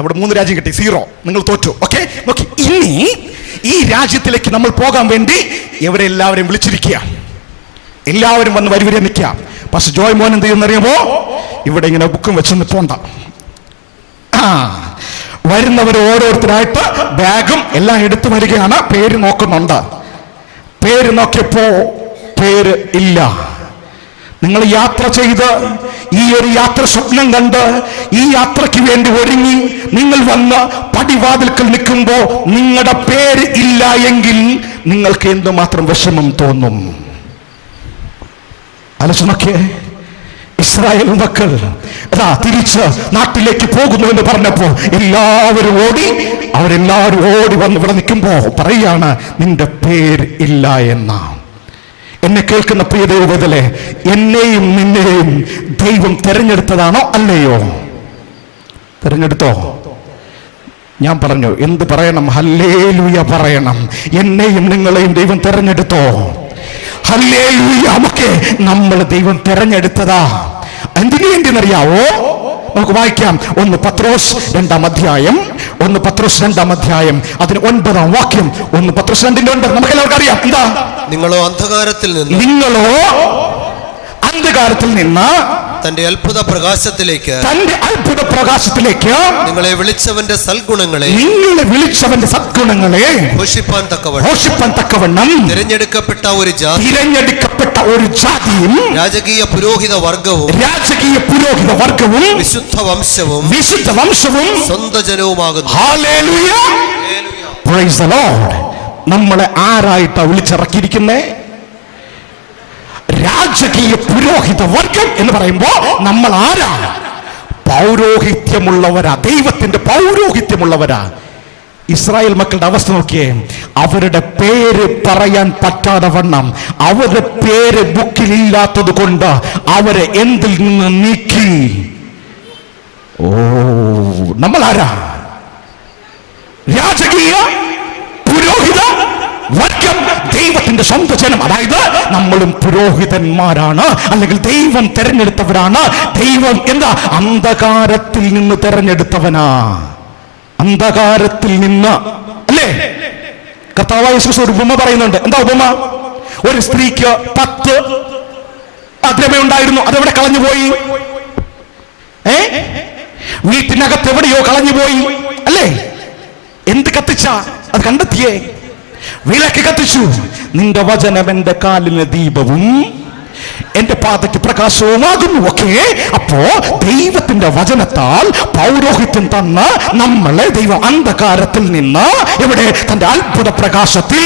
അവിടെ 3 രാജ്യം കിട്ടി, 0. നിങ്ങൾ തോറ്റു. ഓക്കെ, ഇനി ഈ രാജ്യത്തിലേക്ക് നമ്മൾ പോകാൻ വേണ്ടി ഇവരെ എല്ലാവരെയും വിളിച്ചിരിക്കുക. എല്ലാവരും വന്ന് വരി നിൽക്കുക. പക്ഷെ ജോയ് മോൻ എന്ത് ചെയ്യുന്നറിയുമോ? ഇവിടെ ഇങ്ങനെ ബുക്കും വെച്ച് നിൽപ്പോണ്ട. വരുന്നവർ ഓരോരുത്തരായിട്ട് ബാഗും എല്ലാം എടുത്തു വരികയാണ്. പേര് നോക്കുന്നുണ്ട്. പേര് നോക്കിയപ്പോ പേര് ഇല്ല. നിങ്ങൾ യാത്ര ചെയ്ത് ഈ ഒരു യാത്ര സ്വപ്നം കണ്ട് ഈ യാത്രയ്ക്ക് വേണ്ടി ഒരുങ്ങി നിങ്ങൾ വന്ന് പടിവാതിൽക്കൽ നിൽക്കുമ്പോ നിങ്ങളുടെ പേര് ഇല്ല എങ്കിൽ നിങ്ങൾക്ക് എന്തുമാത്രം വിഷമം തോന്നും. ആലോചനൊക്കെ. ഇസ്രായേൽ മക്കൾ തിരിച്ച് നാട്ടിലേക്ക് പോകുന്നു എന്ന് പറഞ്ഞപ്പോ അവരെല്ലാവരും ഓടി വന്ന് ഇവിടെ നിൽക്കുമ്പോ പറയാണ്, നിന്റെ പേര് ഇല്ല എന്ന. എന്നെ കേൾക്കുന്ന പ്രിയ ദൈവത്തിലെ, എന്നെയും നിന്നെയും ദൈവം തെരഞ്ഞെടുത്തതാണോ അല്ലയോ? തെരഞ്ഞെടുത്തോ? ഞാൻ പറഞ്ഞു, എന്ത് പറയണം? ഹല്ലേലൂയ പറയണം. എന്നെയും നിങ്ങളെയും ദൈവം തെരഞ്ഞെടുത്തോ? ഹല്ലേലൂയ. നമ്മൾ ദൈവം തെരഞ്ഞെടുത്തതാ. എന്തിനു വേണ്ടിയെന്നറിയാവോ? നമുക്ക് വായിക്കാം. 1 പത്രോസ് 2-ാം അധ്യായം. 1 പത്രോസ് 2-ാം അധ്യായം അതിന് 9-ാം വാക്യം. 1 പത്രോസ് 2:9 നമുക്ക് എല്ലാവർക്കും അറിയാം. എന്താ? നിങ്ങളോ അന്ധകാരത്തിൽ നിന്ന് തന്റെ അത്ഭുത പ്രകാശത്തിലേക്ക് നിങ്ങളെ വിളിച്ചവന്റെ സദ്ഗുണങ്ങളെ ഘോഷിപ്പാൻ തക്കവണ്ണം തിരഞ്ഞെടുക്കപ്പെട്ട ഒരു ജാതിയും രാജകീയ പുരോഹിത വർഗവും വിശുദ്ധ വംശവും സ്വന്തം ജനവുമാകുന്നു. ഹല്ലേലൂയ. Praise the Lord. നമ്മളെ ആരായിട്ടാ വിളിച്ചിറക്കിയിരിക്കുന്നേ? രാജകീയ പുരോഹിത വർഗം എന്ന് പറയുമ്പോ നമ്മൾ ആരാ? പൗരോഹിത്യമുള്ളവരാ. ദൈവത്തിന്റെ പൗരോഹിത്യമുള്ളവരാ. ഇസ്രായേൽ മക്കളുടെ അവസ്ഥ നോക്കിയേ. അവരുടെ പേര് പറയാൻ പറ്റാതെ വണ്ണം, അവരുടെ പേര് ബുക്കിൽ ഇല്ലാത്തത് കൊണ്ട് അവരെ എന്തിൽ നിന്ന് നീക്കി? നമ്മൾ ആരാ? രാജകീയ പുരോഹിത വർഗം, ദൈവത്തിന്റെ സ്വന്തം ജനം. അതായത് നമ്മളും പുരോഹിതന്മാരാണ്, അല്ലെങ്കിൽ ദൈവം തെരഞ്ഞെടുത്തവരാണ്. ദൈവം എന്താ? അന്ധകാരത്തിൽ നിന്ന് തെരഞ്ഞെടുത്തവനാ. അന്ധകാരത്തിൽ നിന്ന്, അല്ലേ? കർത്താവായ യേശു ഒരു ഉപമ പറയുന്നുണ്ട്. എന്താ ഉപമ? ഒരു സ്ത്രീക്ക് 10 ദ്രവ്യം അതെവിടെ കളഞ്ഞുപോയി? വീട്ടിനകത്ത് എവിടെയോ കളഞ്ഞുപോയി, അല്ലേ? എന്ത് കത്തിച്ച അത് കണ്ടെത്തിയേ? വിളക്ക് കത്തിച്ചു. നിന്റെ വചനം എന്റെ കാലിന് ദീപവും എന്റെ പാതയ്ക്ക് പ്രകാശവുമാകുന്നു. ഓക്കെ, അപ്പോ ദൈവത്തിന്റെ വചനത്താൽ പൗരോഹിത്യം തന്ന് നമ്മളെ ദൈവം അന്ധകാരത്തിൽ നിന്ന് ഇവിടെ തന്റെ അത്ഭുത പ്രകാശത്തിൽ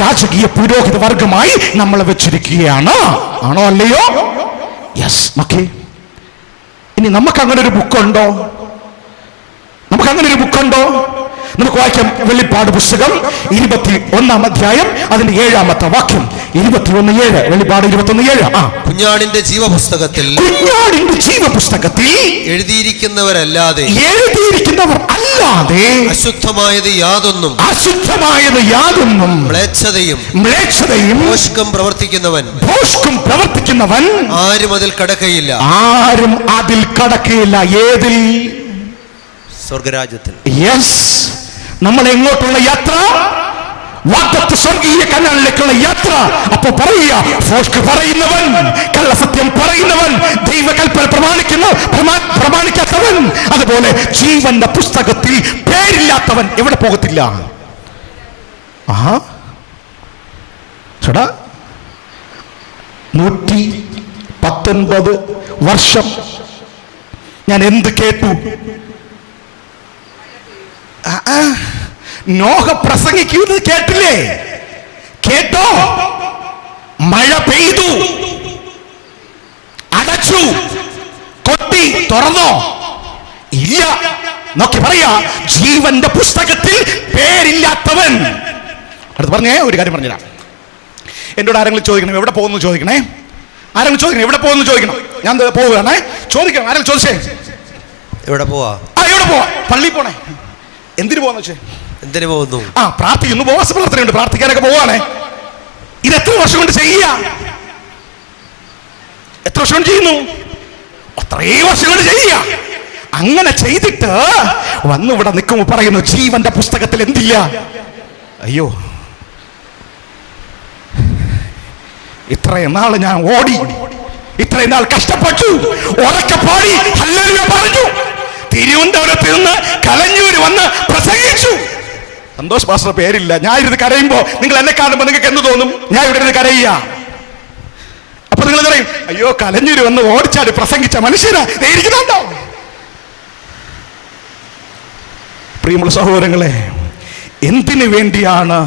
രാജകീയ പുരോഹിത വർഗമായി നമ്മളെ വെച്ചിരിക്കുകയാണ്. ആണോ അല്ലയോ? യെസ്. ഓക്കെ, ഇനി നമുക്ക് അങ്ങനെ ഒരു ബുക്കുണ്ടോ? നമുക്ക് വായിക്കാം. വെളിപ്പാട് പുസ്തകം 21-ാം അധ്യായം അതിന്റെ 7-ാമത്തെ വാക്യം. 21:7. വെളിപ്പാട് 21:7. കുഞ്ഞാടിന്റെ ജീവപുസ്തകത്തിൽ എഴുതിയിരിക്കുന്നവരല്ലാതെ അശുദ്ധമായത് യാതൊന്നും മ്ലേച്ഛതയും ഭോഷ്കം പ്രവർത്തിക്കുന്നവൻ ആരും അതിൽ കടക്കയില്ല. ഏതിൽ? സ്വർഗരാജ്യത്തിൽ. യെസ്. നമ്മൾ എങ്ങോട്ടുള്ള യാത്ര? വാഗ്ദത്ത സ്വർഗീയ കനാലിലേക്കുള്ള യാത്ര. അപ്പൊ പറയുക, ഫോഷ്ക്ക് പറയുന്നവൻ, കള്ളസത്യം പറയുന്നവൻ, ദൈവകൽപ്പന പ്രമാണിക്കാത്തവൻ, അതുപോലെ ജീവന്റെ പുസ്തകത്തിൽ പേരില്ലാത്തവൻ എവിടെ പോകത്തില്ല. ചേട്ടാ, 119 വർഷം ഞാൻ എന്ത് കേട്ടു? നോഹ പ്രസംഗിക്കുന്നത് കേട്ടില്ലേ? കേട്ടോ? മഴ പെയ്തു, അടച്ചു, കൊട്ടി, തുറന്നോ? ഇല്ല. നോക്കി പറയാ, ജീവന്റെ പുസ്തകത്തിൽ പേരില്ലാത്തവൻ. അടുത്ത് പറഞ്ഞേ, ഒരു കാര്യം പറഞ്ഞുതരാം. എന്നോട് ആരെങ്കിലും ചോദിക്കണം എവിടെ പോകുന്നു ചോദിക്കണേ. ആരെങ്കിലും ചോദിക്കണം എവിടെ പോകുന്നു ചോദിക്കണം. ഞാൻ പോവുകയാണേ, ചോദിക്കണം. ആരെങ്കിലും ചോദിച്ചേ എവിടെ പോവാ? എവിടെ പോവാ? പള്ളിയിൽ പോണേ. എന്തിനു പോവാന്ന് വെച്ചേ? എന്തിനു പോകുന്നു? പ്രാർത്ഥിക്കുന്നു. ഉപവാസ പ്രാർത്ഥനയുണ്ട്, പ്രാർത്ഥിക്കാനൊക്കെ പോവാണേ. ഇത് എത്ര വർഷം കൊണ്ട് ചെയ്യുക? എത്ര വർഷം കൊണ്ട് ചെയ്യുന്നു? അത്രയും വർഷം കൊണ്ട് ചെയ്യുക. അങ്ങനെ ചെയ്തിട്ട് വന്നു ഇവിടെ നിൽക്കുമ്പോൾ പറയുന്നു ജീവന്റെ പുസ്തകത്തിൽ എന്തില്ല. അയ്യോ, ഇത്രയും നാൾ ഞാൻ ഓടി, ഇത്രയും നാൾ കഷ്ടപ്പെട്ടു, ഉറക്കെ പാടി ഹല്ലേലൂയ പറഞ്ഞു, തിരുവനന്തപുരത്ത് നിന്ന് കലഞ്ഞൂര് വന്ന് പ്രസംഗിച്ചു. സന്തോഷ് പാസ്റ്റർ പേരില്ല. ഞാൻ ഇരുന്ന് കരയുമ്പോ നിങ്ങൾ എന്നെ കാണുമ്പോ നിങ്ങൾക്ക് എന്ത് തോന്നും? ഞാൻ ഇവിടെ ഇരുന്ന് കരയുക. അപ്പൊ നിങ്ങൾ പറയും, അയ്യോ കലഞ്ഞൂര് വന്ന് ഓടിച്ചാടി പ്രസംഗിച്ച മനുഷ്യരാ ഇരിക്കുന്നുണ്ടോ? പ്രിയമുള്ള സഹോദരങ്ങളെ, എന്തിനു വേണ്ടിയാണ്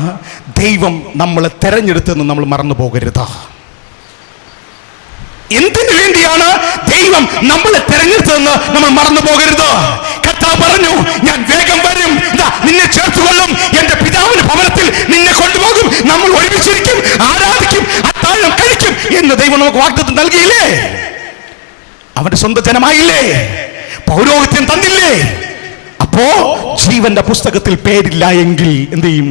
ദൈവം നമ്മളെ തെരഞ്ഞെടുത്തെന്ന് നമ്മൾ മറന്നു പോകരുത്. എന്തിനു വേണ്ടിയാണ് ദൈവം നമ്മളെ തെരഞ്ഞെടുത്തതെന്ന് നമ്മൾ മറന്നു പോകരുത്. കർത്താവ് പറഞ്ഞു, ഞാൻ വേഗം വരും, നിന്നെ ചേർത്തുകൊള്ളും, എന്റെ പിതാവിന്റെ ഭവനത്തിൽ നിന്നെ കൊണ്ടുപോകും, നമ്മൾ ഒരുമിച്ചിരിക്കും, ആരാധിക്കും, അത്താഴം കഴിക്കും എന്ന് ദൈവം നമുക്ക് വാഗ്ദത്തം നൽകിയില്ലേ? അവന്റെ സ്വന്തം ജനമായില്ലേ? പൗരോഹിത്യം തന്നില്ലേ? അപ്പോ ജീവന്റെ പുസ്തകത്തിൽ പേരില്ല എങ്കിൽ എന്ത് ചെയ്യും?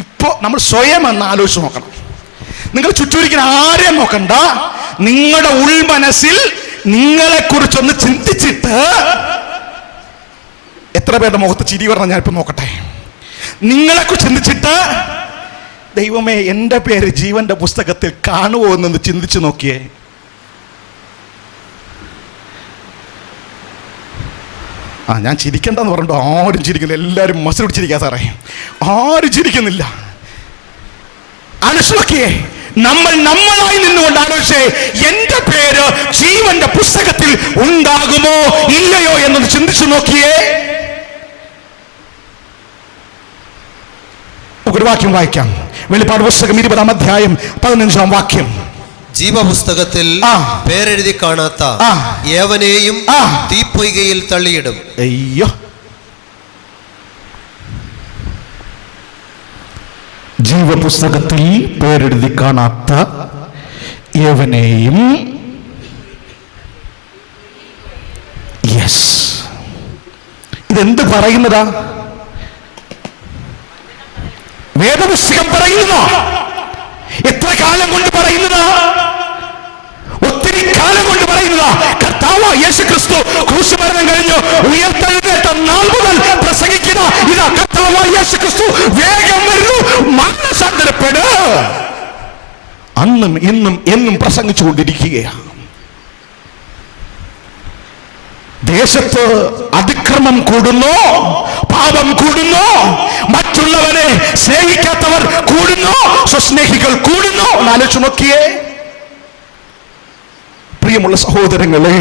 ഇപ്പോ നമ്മൾ സ്വയം എന്ന് ആലോചിച്ച് നോക്കണം. നിങ്ങൾ ചുറ്റൂരിക്കുന്ന ആരെയും നോക്കണ്ട. നിങ്ങളുടെ ഉൾമനസ്സിൽ നിങ്ങളെ കുറിച്ചൊന്ന് ചിന്തിച്ചിട്ട് എത്ര പേരുടെ മുഖത്ത് ചിരി പറഞ്ഞ ഞാനിപ്പോ നോക്കട്ടെ. നിങ്ങളെക്കുറിച്ച് ചിന്തിച്ചിട്ട് ദൈവമേ എൻ്റെ പേര് ജീവന്റെ പുസ്തകത്തിൽ കാണുമോ എന്നൊന്ന് ചിന്തിച്ചു നോക്കിയേ. ഞാൻ ചിരിക്കണ്ടെന്ന് പറഞ്ഞിട്ട് ആരും ചിരിക്കുന്നില്ല. എല്ലാവരും മസിൽ പിടിച്ചിരിക്കുക സാറേ, ആരും ചിരിക്കുന്നില്ല. ആലോചിച്ച് നോക്കിയേ, നമ്മൾ നമ്മളായി നിന്നുകൊണ്ട് ആലോചിച്ചേ, എന്റെ പേര് ജീവന്റെ പുസ്തകത്തിൽ ഉണ്ടാകുമോ ഇല്ലയോ എന്നൊന്ന് ചിന്തിച്ചു നോക്കിയേ. ഒരു വാക്യം വായിക്കാം. വെളിപ്പാട് പുസ്തകം 20-ാം അധ്യായം 15-ാം വാക്യം. ജീവപുസ്തകത്തിൽ പേരെഴുതി കാണാത്ത ഏവനെയും തീപ്പൊയ്കയിൽ തള്ളിയിടും. അയ്യോ, ജീവപുസ്തകത്തിൽ പേരെഴുതി കാണാത്ത ഏവനെയും. യെസ്, ഇതെന്ത് പറയുന്നതാ? വേദപുസ്തകം പറയുന്നതാ. എത്ര കാലം കൊണ്ട് പറയുന്നതാ? ഒത്തിരി കാലം കൊണ്ട് പറയുന്നതാ. കർത്താവ് യേശുക്രിസ്തു ക്രൂശുമരണം കഴിഞ്ഞു ഉയർത്തെഴുന്നേറ്റ നാൾ മുതൽ പ്രസംഗിക്കുന്ന ഇതാ, കർത്താവ് യേശുക്രിസ്തു വേഗം വരുന്നു, മാനസാന്തരപ്പെട്. അന്നും ഇന്നും എന്നും പ്രസംഗിച്ചുകൊണ്ടിരിക്കുകയാണ്. ദേശത്ത് അതിക്രമം കൂടുന്നു, പാപം കൂടുന്നു, മറ്റുള്ളവരെ സ്നേഹിക്കാത്തവർ കൂടുന്നു, സ്വസ്നേഹികൾ കൂടുന്നു. ആലോചിച്ച് നോക്കിയേ പ്രിയമുള്ള സഹോദരങ്ങളെ,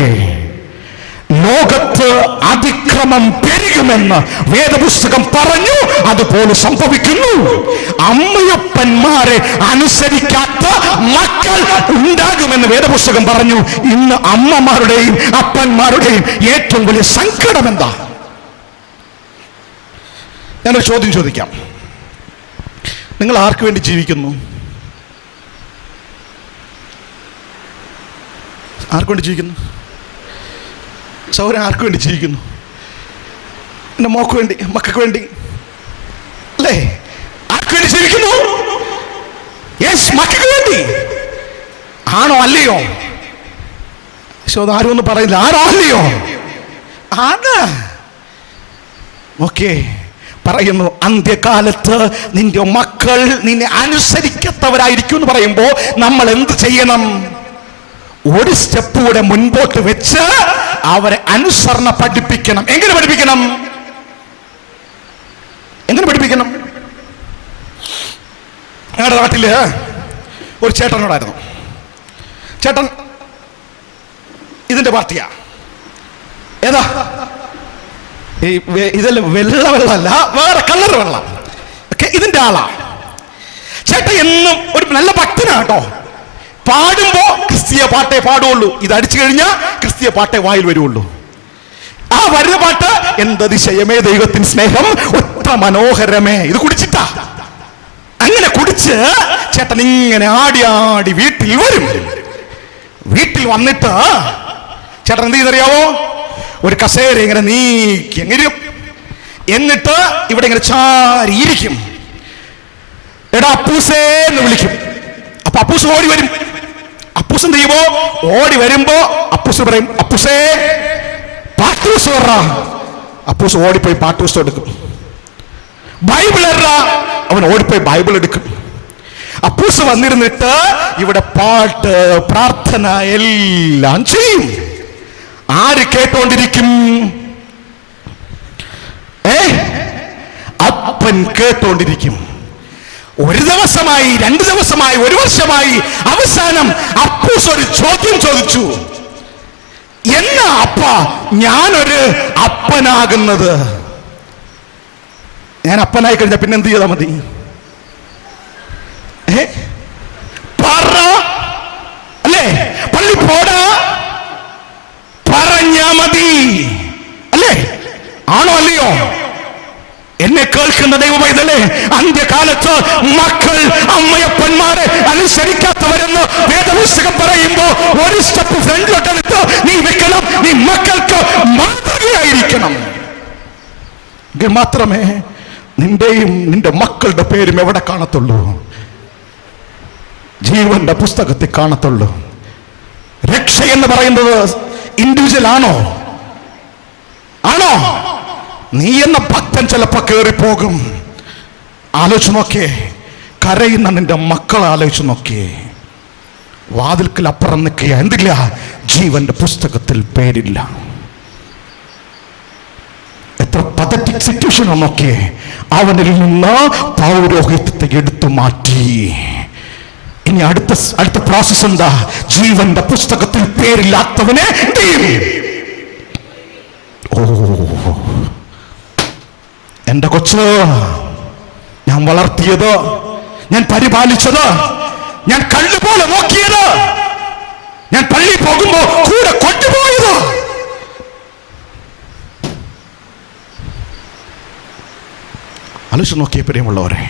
ലോകത്ത് അതിക്രമം പെരുകുമെന്ന് വേദപുസ്തകം പറഞ്ഞു, അതുപോലെ സംഭവിക്കുന്നു. അമ്മയപ്പന്മാരെ അനുസരിക്കാത്ത മക്കൾ ഉണ്ടാകുമെന്ന് വേദപുസ്തകം പറഞ്ഞു. ഇന്ന് അമ്മമാരുടെയും അപ്പന്മാരുടെയും ഏറ്റവും വലിയ സങ്കടം എന്താ? ഞാനൊരു ചോദ്യം ചോദിക്കാം. നിങ്ങൾ ആർക്ക് വേണ്ടി ജീവിക്കുന്നു? ആർക്ക് വേണ്ടി ജീവിക്കുന്നു? സൗരൻ ആർക്ക് വേണ്ടി ജീവിക്കുന്നു? എൻ്റെ മോക്ക് വേണ്ടി, മക്കൾക്ക് വേണ്ടി അല്ലേ? ആർക്ക് വേണ്ടി ജീവിക്കുന്നു? യെസ്, മക്കൾക്ക് വേണ്ടി. ആണോ അല്ലയോ? ആരും ഒന്നും പറയില്ല. ആണോ അല്ലയോ? ആണ്. ഓക്കെ, പറയുന്നു അന്ത്യകാലത്ത് നിന്റെ മക്കൾ നിന്നെ അനുസരിക്കാത്തവരായിരിക്കും എന്ന് പറയുമ്പോൾ നമ്മൾ എന്ത് ചെയ്യണം? ഒരു സ്റ്റെപ്പ് കൂടെ മുൻപോട്ട് വെച്ച് അവരെ അനുസരണ പഠിപ്പിക്കണം. എങ്ങനെ പഠിപ്പിക്കണം? ഞങ്ങളുടെ നാട്ടില് ഒരു ചേട്ടനോടായിരുന്നു. ചേട്ടൻ ഇതിന്റെ പാർട്ടിയാ. ഏതാ? ഇതെല്ലാം വെള്ളമല്ല, വേറെ കളർ വെള്ളം. ഓക്കെ, ഇതിന്റെ ആളാ. ചേട്ടൻ എന്നും ഒരു നല്ല ഭക്തനാ കേട്ടോ. പാടുമ്പോ ക്രിസ്തീയ പാട്ടേ പാടുള്ളൂ. ഇത് അടിച്ചു കഴിഞ്ഞാൽ ക്രിസ്തീയ പാട്ടേ വായിൽ വരുള്ളൂ. ആ വരുന്ന പാട്ട് എന്തതിശയമേ ദൈവത്തിൻ സ്നേഹം ഒത്ര മനോഹരമേ. ഇത് കുടിച്ചിട്ടാ. അങ്ങനെ കുടിച്ച് ചേട്ടൻ ഇങ്ങനെ ആടി ആടി വീട്ടിൽ വരും. വീട്ടിൽ വന്നിട്ട് ചേട്ടൻ എന്ത് ചെയ്തറിയാവോ? ഒരു കസേര ഇങ്ങനെ നീക്കി എങ്കിലും, എന്നിട്ട് ഇവിടെ ഇങ്ങനെ ചാരിയിരിക്കും. എടാ അപ്പൂസേ എന്ന് വിളിക്കും. അപ്പൊ അപ്പൂസ് ഓടി വരും. അപ്പൂസ് എന്ത് ചെയ്യുമ്പോ ഓടി വരുമ്പോ അപ്പൂസ് പറയും, അപ്പൂസേ പാട്ടൂസ് പറ. അപ്പൂസ് ഓടിപ്പോയി പാട്ടൂസ് എടുക്കും. ബൈബിൾ എറാ, അവൻ ഓടിപ്പോയി ബൈബിൾ എടുക്കും. അപ്പൂസ് വന്നിരുന്നിട്ട് ഇവിടെ പാട്ട്, പ്രാർത്ഥന എല്ലാം ചെയ്യും. ആര് കേട്ടോണ്ടിരിക്കും? അപ്പൻ കേട്ടോണ്ടിരിക്കും. ഒരു ദിവസമായി, 2 ദിവസമായി, 1 വർഷമായി. അവസാനം അപ്പൂസ് ഒരു ചോദ്യം ചോദിച്ചു. എന്നാ അപ്പ ഞാനൊരു അപ്പനാകുന്നത്? ഞാൻ അപ്പനായി കഴിഞ്ഞാൽ പിന്നെ എന്ത് ചെയ്താൽ മതി? പറ അല്ലേ? പള്ളി പോടാ പറഞ്ഞാ മതി അല്ലേ? ആണോ അല്ലയോ? എന്നെ കേൾക്കുന്ന ദൈവമൈതലേ, അന്ത്യകാലത്ത് മക്കൾ അമ്മയപ്പന്മാരെ അനുസരിക്കാത്തവരെന്ന് വേദപുസ്തകം പറയുമ്പോ ഒരു സ്റ്റെപ്പ് ഫ്രണ്ടിലോട്ടെടുത്ത് നീ വെക്കണം. നീ മക്കൾക്ക് മാതൃകയായിരിക്കണം. എങ്കിൽ മാത്രമേ നിന്റെയും നിന്റെ മക്കളുടെ പേരും എവിടെ കാണത്തുള്ളൂ? ജീവന്റെ പുസ്തകത്തിൽ കാണത്തുള്ളൂ. രക്ഷ എന്ന് പറയുന്നത് ഇൻഡിവിജ്വൽ ആണോ? നീ എന്ന ഭക്തൻ ചിലപ്പോ കയറിപ്പോകും. ആലോചിച്ച് നോക്കിയേ, കരയുന്ന നിന്റെ മക്കളെ ആലോചിച്ച് നോക്കിയേ. വാതിൽക്കൽ അപ്പുറം നിൽക്കുക, എന്തില്ല? ജീവന്റെ പുസ്തകത്തിൽ പേരില്ല. എത്ര പതറ്റിക് സിറ്റുവേഷൻ നോക്കിയേ. അവനിൽ നിന്ന് പൗരോഹിത്യത്തെ എടുത്തു മാറ്റി. ഇനി അടുത്ത പ്രോസസ് എന്താ? ജീവന്റെ പുസ്തകത്തിൽ പേരില്ലാത്തവനെ എന്റെ കൊച്ച്, ഞാൻ വളർത്തിയത്, ഞാൻ പരിപാലിച്ചത്, ഞാൻ കള്ളുപോലെ നോക്കിയത്, ഞാൻ പള്ളി പോകുമ്പോ കൂടെ കൊണ്ടുപോയത്, ആലോചിച്ച് നോക്കിയ പ്രിയമുള്ളവരെ,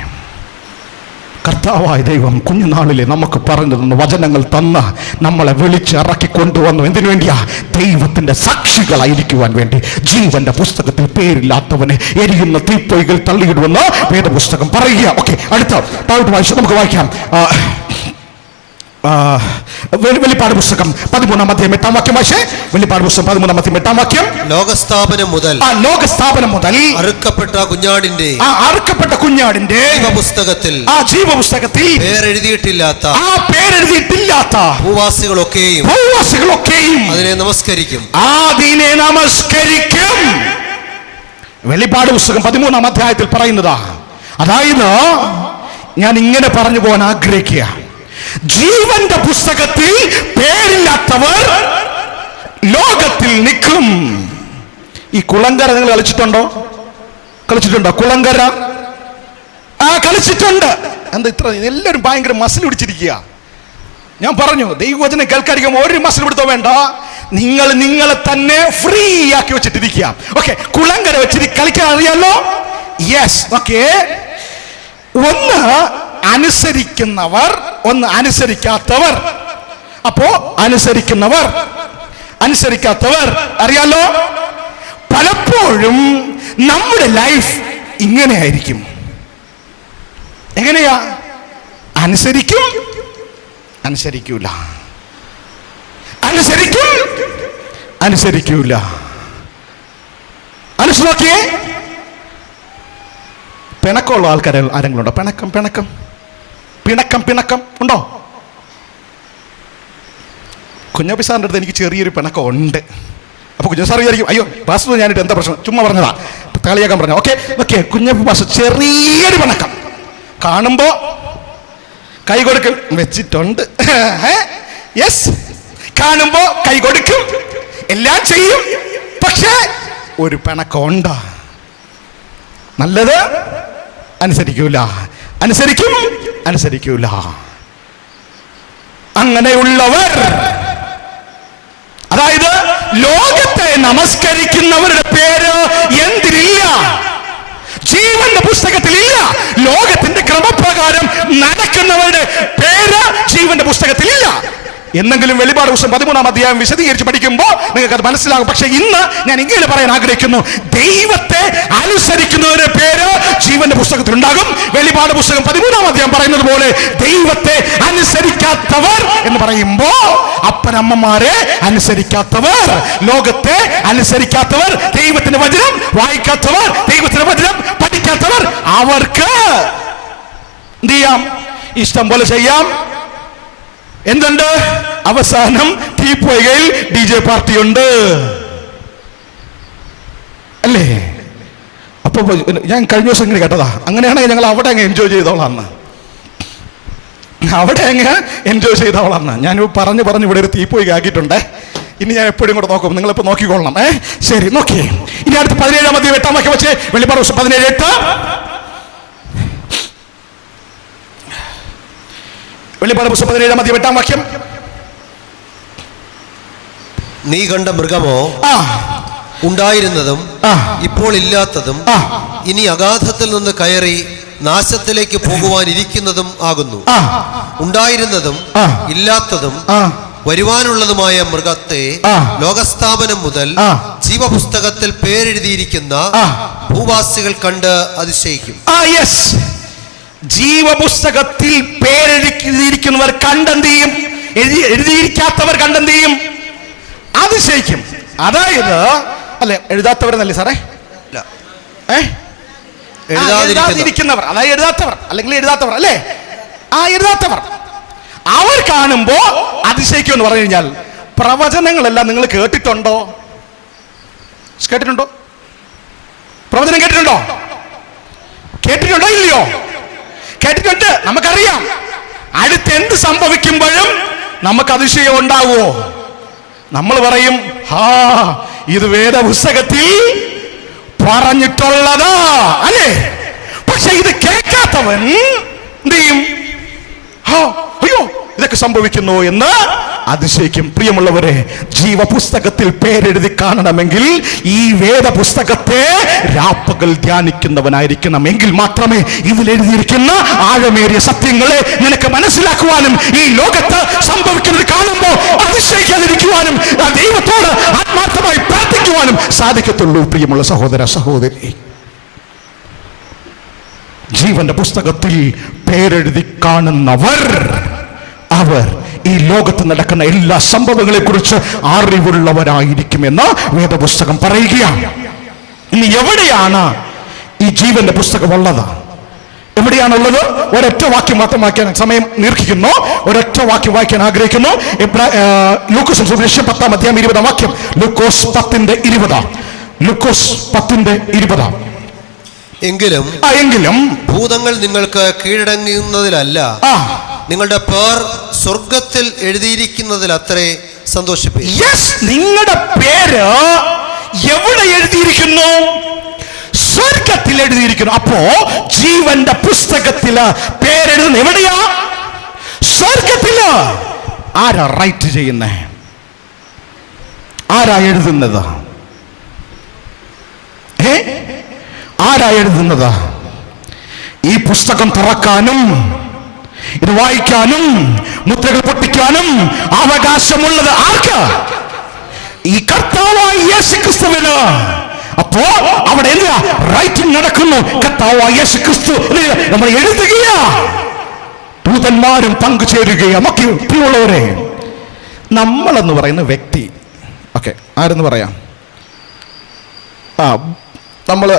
കർത്താവായ ദൈവം കുഞ്ഞുനാളിലെ നമുക്ക് പറഞ്ഞു തന്ന വചനങ്ങൾ തന്ന നമ്മളെ വിളിച്ചിറക്കി കൊണ്ടുവന്നു. എന്തിനു വേണ്ടിയാ? ദൈവത്തിന്റെ സാക്ഷികളായിരിക്കുവാൻ വേണ്ടി. ജീവന്റെ പുസ്തകത്തിൽ പേരില്ലാത്തവനെ എരിയുന്ന തീപ്പൊയ്കൾ തള്ളിയിടുമെന്ന് വേദപുസ്തകം പറയുക. ഓക്കെ, അടുത്ത വായിച്ചു നമുക്ക് വായിക്കാം. വെളിപ്പാട് പുസ്തകം 13-ാം അധ്യായം 8-ാം വാക്യം വായിച്ചേ. വെളിപ്പാട് പുസ്തകം 13-ാം അധ്യായം 8-ാം വാക്യം. ലോകസ്ഥാപനം മുതൽ അറുക്കപ്പെട്ട കുഞ്ഞാടിന്റെ ജീവപുസ്തകത്തിൽ പേരെഴുതിയിട്ടില്ലാത്ത ഭൂവാസികളൊക്കെയും അതിനെ നമസ്കരിക്കും. വെളിപ്പാട് പുസ്തകം 13-ാം അധ്യായത്തിൽ പറയുന്നതാ. അതായത് ഞാൻ ഇങ്ങനെ പറഞ്ഞു പോകാൻ ആഗ്രഹിക്കുക. ജീവന്റെ പുസ്തകത്തിൽ പേരില്ലാത്തവർ ലോകത്തിൽ നിൽക്കും. ഈ കുളങ്കര നിങ്ങൾ കളിച്ചിട്ടുണ്ടോ? കുളങ്കര കളിച്ചിട്ടുണ്ട്. എന്താ ഇത്ര എല്ലാവരും ഭയങ്കര മസിൽ പിടിച്ചിരിക്കുക? ഞാൻ പറഞ്ഞു, ദൈവവചനം കേൾക്കാതിരിക്കുമ്പോൾ ഒരു മസിൽ പിടുത്തോ വേണ്ട. നിങ്ങളെ തന്നെ ഫ്രീ ആക്കി വെച്ചിട്ടിരിക്കുക. ഓക്കെ, കുളങ്കര വെച്ചിട്ട് കളിക്കാൻ അറിയാലോ? യെസ്. ഓക്കെ, ഒന്ന് അനുസരിക്കുന്നവർ, ഒന്ന് അനുസരിക്കാത്തവർ. അപ്പോ അനുസരിക്കാത്തവർ അറിയാലോ? പലപ്പോഴും നമ്മുടെ ലൈഫ് ഇങ്ങനെയായിരിക്കും. എങ്ങനെയാ? അനുസരിക്കും, അനുസരിക്കൂല, അനുസരിക്കും, അനുസരിക്കൂല. അനുസരിച്ച് നോക്കിയേ, പിണക്കമുള്ള ആൾക്കാർ ആരെങ്കിലും ഉണ്ടോ? പിണക്കം പിണക്കം പിണക്കം പിണക്കം ഉണ്ടോ? കുഞ്ഞാപ്പി സാറിൻ്റെ അടുത്ത് എനിക്ക് ചെറിയൊരു പിണക്കം ഉണ്ട്. അപ്പോൾ കുഞ്ഞു സാർ വിചാരിക്കും, അയ്യോ പാസ്റ്റർ ഞാനിട്ട് എന്താ പ്രശ്നം, ചുമ്മാ പറഞ്ഞതാ, കളിയാക്കാൻ പറഞ്ഞു. ഓക്കെ കുഞ്ഞാപ്പി പാസ്റ്റർ ചെറിയൊരു പിണക്കം കാണുമ്പോൾ കൈ കൊടുക്കും വെച്ചിട്ടുണ്ട്. യെസ്, കാണുമ്പോൾ കൈ കൊടുക്കും, എല്ലാം ചെയ്യും. പക്ഷേ ഒരു പിണക്കം ഉണ്ടോ? നല്ലത് അനുസരിക്കൂല, അനുസരിക്കൂല. അങ്ങനെയുള്ളവർ, അതായത് ലോകത്തെ നമസ്കരിക്കുന്നവരുടെ പേര് എന്തിനില്ല? ജീവന്റെ പുസ്തകത്തിലില്ല. ലോകത്തിന്റെ ക്രമപ്രകാരം നടക്കുന്നവരുടെ പേര് ജീവന്റെ പുസ്തകത്തിലില്ല. എന്നെങ്കിലും വെളിപാട് പുസ്തകം 13-ാം അധ്യായം വിശദീകരിച്ച് പഠിക്കുമ്പോൾ നിങ്ങൾക്ക് അത് മനസ്സിലാകും. പക്ഷെ ഇന്ന് ഞാൻ ഇങ്ങനെ പറയാൻ ആഗ്രഹിക്കുന്നു, ദൈവത്തെ അനുസരിക്കുന്നവരുടെ പേര് ജീവന്റെ പുസ്തകത്തിൽ ഉണ്ടാകും. വെളിപാട് പുസ്തകം 13-ാം അധ്യായം പറയുന്നത് പോലെ ദൈവത്തെ അനുസരിക്കാത്തവർ എന്ന് പറയുമ്പോൾ അപ്പനമ്മമാരെ അനുസരിക്കാത്തവർ, ലോകത്തെ അനുസരിക്കാത്തവർ, ദൈവത്തിന്റെ വചനം വായിക്കാത്തവർ, ദൈവത്തിന്റെ വചനം പഠിക്കാത്തവർ, അവർക്ക് എന്ത് ചെയ്യാം? ഇഷ്ടം പോലെ ചെയ്യാം. എന്തുണ്ട്? അവസാനം തീപ്പൊയ്കയിൽ DJ പാർട്ടി ഉണ്ട് അല്ലേ? അപ്പൊ ഞാൻ കഴിഞ്ഞ ദിവസം ഇങ്ങനെ കേട്ടതാ, അങ്ങനെയാണെങ്കിൽ ഞങ്ങൾ അവിടെ അങ്ങ് എൻജോയ് ചെയ്തോളാന്ന്, ഞാൻ പറഞ്ഞ് ഇവിടെ ഒരു തീപ്പൊയ്ക ആക്കിയിട്ടുണ്ടേ. ഇനി ഞാൻ എപ്പോഴും കൂടെ നോക്കും, നിങ്ങളിപ്പോൾ നോക്കിക്കൊള്ളണം. ശരി, നോക്കിയേ. ഇനി അടുത്ത് 17-ാം അധ്യായം 8-ാം വാക്യം വെച്ച് വെളിപാട് 17:8. വെളിപാട് 17-ാം അധ്യായം 8-ാം വാക്യം. നീ കണ്ട മൃഗമോ ഉണ്ടായിരുന്നതും ഇപ്പോൾ ഇല്ലാത്തതും ഇനി അഗാധത്തിൽ നിന്ന് കയറി നാശത്തിലേക്ക് പോകുവാനിരിക്കുന്നതും ആകുന്നു. ഉണ്ടായിരുന്നതും ഇല്ലാത്തതും വരുവാനുള്ളതുമായ മൃഗത്തെ ലോകസ്ഥാപനം മുതൽ ജീവപുസ്തകത്തിൽ പേരെഴുതിയിരിക്കുന്ന ഭൂവാസികൾ കണ്ട് അതിശയിക്കും. ജീവപുസ്തകത്തിൽ പേരെഴുതിയിരിക്കുന്നവർ കണ്ടെന്ത് ചെയ്യും? എഴുതിയിരിക്കാത്തവർ കണ്ടെന്ത് ചെയ്യും? അതിശയിക്കും. അതായത് അല്ലെ, എഴുതാത്തവരെന്നല്ലേ സാറേ? എഴുതാതിരിക്കുന്നവർ, അതായത് എഴുതാത്തവർ, അല്ലെങ്കിൽ എഴുതാത്തവർ അല്ലേ? എഴുതാത്തവർ അവർ കാണുമ്പോ അതിശയിക്കും എന്ന് പറഞ്ഞു കഴിഞ്ഞാൽ, പ്രവചനങ്ങളെല്ലാം നിങ്ങൾ കേട്ടിട്ടുണ്ടോ? പ്രവചനം കേട്ടിട്ടുണ്ടോ ഇല്ലയോ? കേട്ടിട്ടുണ്ട്, നമുക്കറിയാം. അടുത്ത് എന്ത് സംഭവിക്കുമ്പോഴും നമുക്ക് അതിശയം ഉണ്ടാവുമോ? നമ്മൾ പറയും, ഇത് വേദപുസ്തകത്തിൽ പറഞ്ഞിട്ടുള്ളതാ അല്ലേ? പക്ഷെ ഇത് കേൾക്കാത്തവൻ എന്ത് ചെയ്യും? അയ്യോ ഇതൊക്കെ സംഭവിക്കുന്നു എന്ന് അതിശയിക്കും. പ്രിയമുള്ളവരെ, ജീവപുസ്തകത്തിൽ പേരെഴുതി കാണണമെങ്കിൽ ഈ വേദപുസ്തകത്തെ രാപ്പകൽ ധ്യാനിക്കുന്നവനായിരിക്കണം. എങ്കിൽ മാത്രമേ ഇതിലെഴുതിയിരിക്കുന്ന ആഴമേറിയ സത്യങ്ങളെ നിനക്ക് മനസ്സിലാക്കുവാനും ഈ ലോകത്ത് സംഭവിക്കുന്നത് കാണുമ്പോൾ അതിശയിക്കാതിരിക്കുവാനും ദൈവത്തോട് ആത്മാർത്ഥമായി പ്രാർത്ഥിക്കുവാനും സാധിക്കത്തുള്ളൂ. പ്രിയമുള്ള സഹോദര സഹോദരി, ജീവന്റെ പുസ്തകത്തിൽ പേരെഴുതി കാണുന്നവർ, അവർ ഈ ലോകത്ത് നടക്കുന്ന എല്ലാ സംഭവങ്ങളെ കുറിച്ച് അറിവുള്ളവരായിരിക്കുമെന്ന് വേദപുസ്തകം പറയുകയാണ്. ഇനി എവിടെയാണ് ഈ ജീവന്റെ പുസ്തകം ഉള്ളത്? എവിടെയാണുള്ളത്? ഒരൊറ്റ വാക്യം മാത്രം വായിക്കാൻ സമയം നീർക്കിക്കുന്നു. ഒരൊറ്റ വാക്യം വായിക്കാൻ ആഗ്രഹിക്കുന്നു. ലൂക്കോസ് സുവിശേഷം 10-ാം അധ്യായം 20-ാം വാക്യം. ലൂക്കോസ് 10:20. എങ്കിലും ഭൂതങ്ങൾ നിങ്ങൾക്ക് കീഴടങ്ങുന്നതിലല്ല, നിങ്ങളുടെ പേർ സ്വർഗത്തിൽ എഴുതിയിരിക്കുന്നതിൽ അത്രേ സന്തോഷിപ്പിക്കും. നിങ്ങളുടെ പേര് എവിടെ എഴുതിയിരിക്കുന്നു? സ്വർഗത്തിൽ എഴുതിയിരിക്കുന്നു. അപ്പോ ജീവന്റെ പുസ്തകത്തില് പേരെഴുതുന്നത് എവിടെയാ? സ്വർഗത്തില്. ആരാ റൈറ്റ് ചെയ്യുന്നേ? ആരാ എഴുതുന്നത്? ആരാ എഴുതുന്നത്? ഈ പുസ്തകം തുറക്കാനും ഇത് വായിക്കാനും മുദ്രകൾ പൊട്ടിക്കാനും അവകാശമുള്ളത് ആർക്ക്? ഈ കർത്താവായ യേശുക്രിസ്തുവിന്. അപ്പോ അവിടെ എന്താ റൈറ്റിംഗ് നടക്കുന്നു? കർത്താവായ യേശുക്രിസ്തു നമ്മൾ എഴുതുകയാ, ദൂതന്മാരും പങ്കുചേരുകയാ. പ്രിയമുള്ളവരെ, നമ്മളെന്ന് പറയുന്ന വ്യക്തി, ആരെന്ന് പറയാം? നമ്മൾ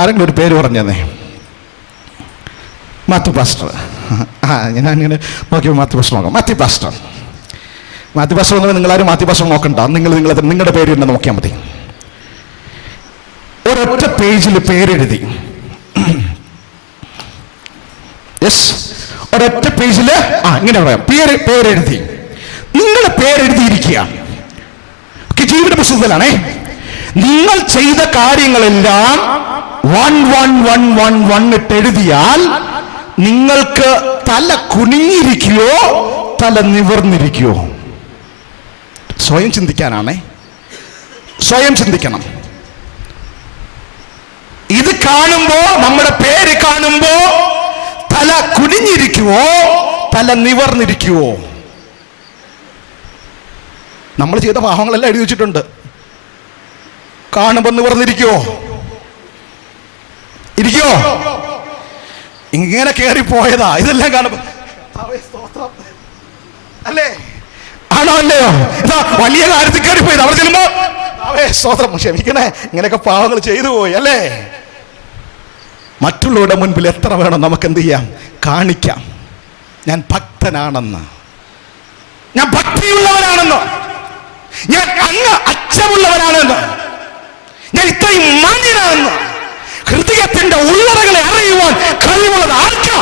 ആരെങ്കിലും ഒരു പേര് പറഞ്ഞേ. മാത്യു പാസ്റ്റർ. ഞാൻ അങ്ങനെ നോക്കിയപ്പോൾ മാത്യു പാസ്റ്റർ നോക്കാം. മാത്യു പാസ്റ്റർ എന്ന് നിങ്ങളാരും മാത്യു പാസ്റ്റർ നോക്കണ്ട. നിങ്ങളുടെ പേര് തന്നെ നോക്കിയാൽ മതി. ഒരൊറ്റ പേജിൽ പേരെഴുതി. യെസ്, ഒരൊറ്റ പേജിൽ ഇങ്ങനെ പറയാം, പേരെഴുതി. നിങ്ങളുടെ പേരെഴുതിയിരിക്കുക. ജീവിത പുസ്തകത്തിലാണേ. നിങ്ങൾ ചെയ്ത കാര്യങ്ങളെല്ലാം 1 ഇട്ടെഴുതിയാൽ നിങ്ങൾക്ക് തല കുനിഞ്ഞിരിക്കുകയോ തല നിവർന്നിരിക്കുകയോ? സ്വയം ചിന്തിക്കാനാണേ, സ്വയം ചിന്തിക്കണം. ഇത് കാണുമ്പോ, നമ്മുടെ പേര് കാണുമ്പോ തല കുനിഞ്ഞിരിക്കുവോ തല നിവർന്നിരിക്കുവോ? നമ്മൾ ചെയ്ത പാവങ്ങളെല്ലാം എഴുതി വെച്ചിട്ടുണ്ട്. കാണുമ്പോ നിവർന്നിരിക്കുവോ? ഇരിക്കുവോ? ഇങ്ങനെ കയറിപ്പോയതാ. ഇതെല്ലാം കാണുമ്പോ അല്ലേ, ആണോ അല്ലയോ? ഇതാ വലിയ കാര്യത്തിൽ കയറിപ്പോയത്. അവിടെ ചെല്ലുമ്പോ സ്തോത്രം, ക്ഷമിക്കണേ, ഇങ്ങനെയൊക്കെ പാവങ്ങൾ ചെയ്തു പോയി അല്ലേ. മറ്റുള്ളവരുടെ മുൻപിൽ എത്ര വേണം നമുക്ക് എന്ത് ചെയ്യാം, കാണിക്കാം. ഞാൻ ഭക്തനാണെന്ന്, ഞാൻ ഭക്തിയുള്ളവനാണെന്ന്, ഞാൻ അങ്ങ് അച്ചമുള്ളവനാണെന്ന്, ഞാൻ ഇത്രയും മാന്യനാണെന്ന്. ഹൃദയത്തിന്റെ ഉള്ളറകളെ അറിയുവാൻ കഴിവുള്ളത് ആർക്കാ?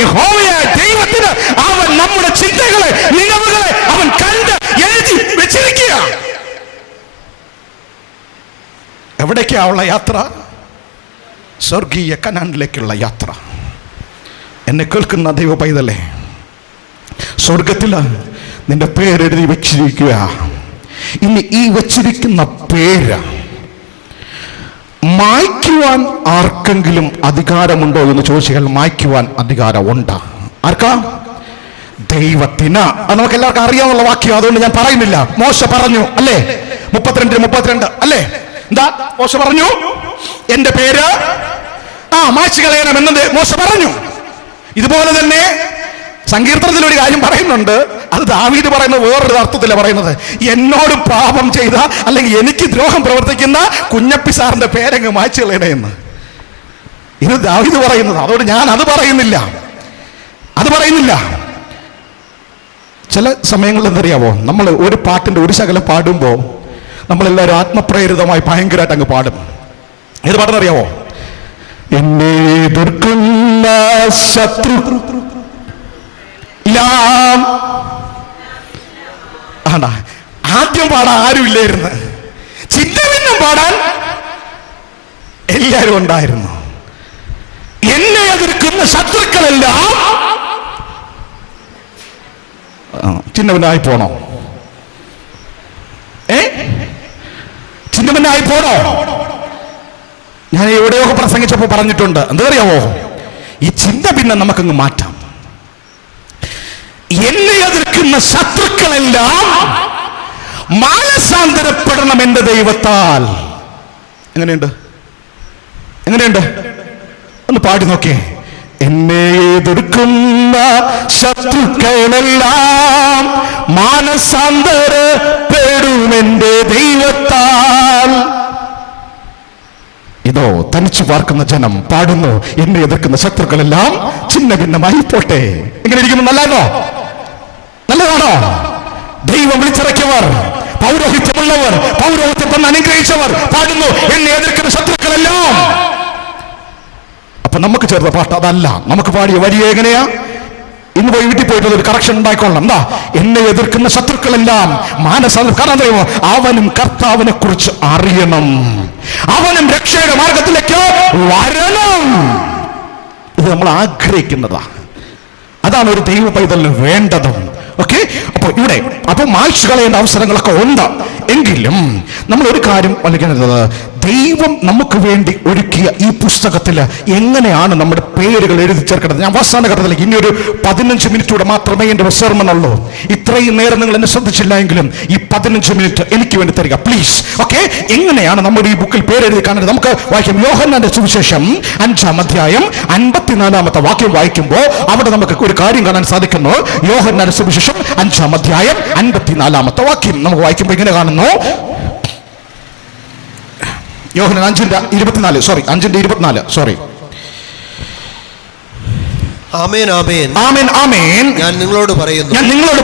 യഹോവയായ ദൈവത്തിന്. അവൻ നമ്മുടെ ചിന്തകളെ, നിലവുകളെ അവൻ കണ്ട് എഴുതി വെച്ചിരിക്കുക. എവിടേക്കാ ഉള്ള യാത്ര? സ്വർഗീയ കനാനിലേക്കുള്ള യാത്ര. എന്നെ കേൾക്കുന്ന ദൈവ പൈതലേ, സ്വർഗത്തിൽ നിന്റെ പേരെഴുതി വെച്ചിരിക്കുക. ഇനി ഈ വെച്ചിരിക്കുന്ന പേര് മായ്ക്കുവാൻ ആർക്കെങ്കിലും അധികാരമുണ്ടോ എന്ന് ചോദിച്ചാൽ മായ്ക്കുവാൻ അധികാരമുണ്ട്. ആർക്കാ? ദൈവത്തിന്. അത് നമുക്ക് എല്ലാവർക്കും അറിയാവുന്ന വാക്യം, അതുകൊണ്ട് ഞാൻ പറയുന്നില്ല. മോശ പറഞ്ഞു അല്ലേ, 32 അല്ലേ? എന്താ മോശ പറഞ്ഞു? എന്റെ പേര് മായ്ച്ചു കളയണം എന്നത് മോശ പറഞ്ഞു. ഇതുപോലെ തന്നെ സങ്കീർത്തനത്തിൽ ഒരു കാര്യം പറയുന്നുണ്ട്. അത് ദാവീദ് പറയുന്നത് വേറൊരു അർത്ഥത്തിലാണ് പറയുന്നത്. എന്നോട് പാപം ചെയ്ത, അല്ലെങ്കിൽ എനിക്ക് ദ്രോഹം പ്രവർത്തിക്കുന്ന കുഞ്ഞപ്പി സാറിന്റെ പേരങ്ങ് മായ്ച്ചു കളയണേ എന്ന്. ഇത് ദാവീദ് പറയുന്നത്. അതുകൊണ്ട് ഞാൻ അത് പറയുന്നില്ല. ചില സമയങ്ങളിൽ എന്തറിയാവോ, നമ്മൾ ഒരു പാട്ടിന്റെ ഒരു ശകലം പാടുമ്പോൾ നമ്മളെല്ലാവരും ആത്മപ്രേരിതമായി ഭയങ്കരമായിട്ട് അങ്ങ് പാടും. ഏത് പാട്ടെന്നറിയാവോ? എന്നെ എതിർക്കുന്ന ശത്രു ആദ്യം പാടാൻ ആരുമില്ലായിരുന്നു, ചിന്തഭിന്നം പാടാൻ എല്ലാവരും ഉണ്ടായിരുന്നു. എന്നെ എതിർക്കുന്ന ശത്രുക്കളെല്ലാം ചിന്നവനായി പോണോ? ചിന്നവനായി പോണോ? ഞാൻ എവിടെയൊക്കെ പ്രസംഗിച്ചപ്പോൾ പറഞ്ഞിട്ടുണ്ട്. എന്താ അറിയാവോ, ഈ ചിന്ത പിന്നെ നമുക്കങ്ങ് മാറ്റാം. എന്നെ എതിർക്കുന്ന ശത്രുക്കളെല്ലാം മാനസാന്തരപ്പെടണം എന്റെ ദൈവത്താൽ. എങ്ങനെയുണ്ട്? ഒന്ന് പാടി നോക്കേ. എന്നെ എതിർക്കുന്ന ശത്രുക്കളെല്ലാം മാനസാന്തരപ്പെടും എന്റെ ദൈവത്താൽ. ഇതോ തനിച്ചു പാർക്കുന്ന ജനം പാടുന്നു, എന്നെ എതിർക്കുന്ന ശത്രുക്കളെല്ലാം ചിന്ന ഭിന്നമായി പോട്ടെ. എങ്ങനെ ഇരിക്കുന്നു? നല്ലതാണോ? ദൈവം വിളിച്ചിറക്കിയവർ, പൗരോഹിത്യമുള്ളവർ, പൗരോഹിത്യത്തെ അനുഗ്രഹിച്ചവർ പാടുന്നു, എന്നെ എതിർക്കുന്ന ശത്രുക്കളെല്ലാം. അപ്പൊ നമുക്ക് ചേർന്ന പാട്ട് അതല്ല. നമുക്ക് പാടിയ വരി എങ്ങനെയാ? ഇന്ന് പോയി വീട്ടിൽ പോയിട്ട് ഒരു കറക്ഷൻ ഉണ്ടായിക്കൊള്ളാം. എന്താ? എന്നെ എതിർക്കുന്ന ശത്രുക്കളെല്ലാം മാനസാന്തരം. കാരണം അറിയുമോ, അവനും കർത്താവിനെ കുറിച്ച് അറിയണം, അവനും രക്ഷയുടെ മാർഗത്തിലേക്ക് വരണം. ഇത് നമ്മൾ ആഗ്രഹിക്കുന്നതാ. അതാണ് ഒരു ദൈവ പൈതലിന് വേണ്ടതും. ഓക്കെ, അപ്പോൾ മായ്ച്ചു കളയേണ്ട അവസരങ്ങളൊക്കെ ഉണ്ട്. എങ്കിലും നമ്മൾ ഒരു കാര്യം പഠിക്കുന്നത്, ദൈവം നമുക്ക് വേണ്ടി ഒരുക്കിയ ഈ പുസ്തകത്തിൽ എങ്ങനെയാണ് നമ്മുടെ പേരുകൾ എഴുതി ചേർക്കേണ്ടത്. ഞാൻ അവസാന ഘട്ടത്തിലേക്ക് ഇനി ഒരു 15 മിനിറ്റ് മാത്രമേ എൻ്റെ സെർമൺ ഉള്ളൂ. ഇത്രയും നേരം നിങ്ങൾ എന്നെ ശ്രദ്ധിച്ചില്ല എങ്കിലും ഈ 15 മിനിറ്റ് എനിക്ക് വേണ്ടി തരിക പ്ലീസ്. ഓക്കെ, എങ്ങനെയാണ് നമ്മുടെ ഈ ബുക്കിൽ പേരെഴുതി കാണുന്നത്? നമുക്ക് വായിക്കാം. യോഹന്നാന്റെ സുവിശേഷം 5-ാം അധ്യായം 54-ാമത്തെ വാക്യം വായിക്കുമ്പോൾ അവിടെ നമുക്ക് ഒരു കാര്യം കാണാൻ സാധിക്കുന്നു. യോഹന്നാന്റെ സുവിശേഷം 5-ാം അധ്യായം 54-ാമത്തെ വാക്യം നമുക്ക് വായിക്കുമ്പോൾ ഇങ്ങനെ കാണുന്നു. യോഹന്നാൻ 5:24 സോറി ആമേൻ ആമേൻ ആമേൻ ആമേൻ. ഞാൻ നിങ്ങളോട്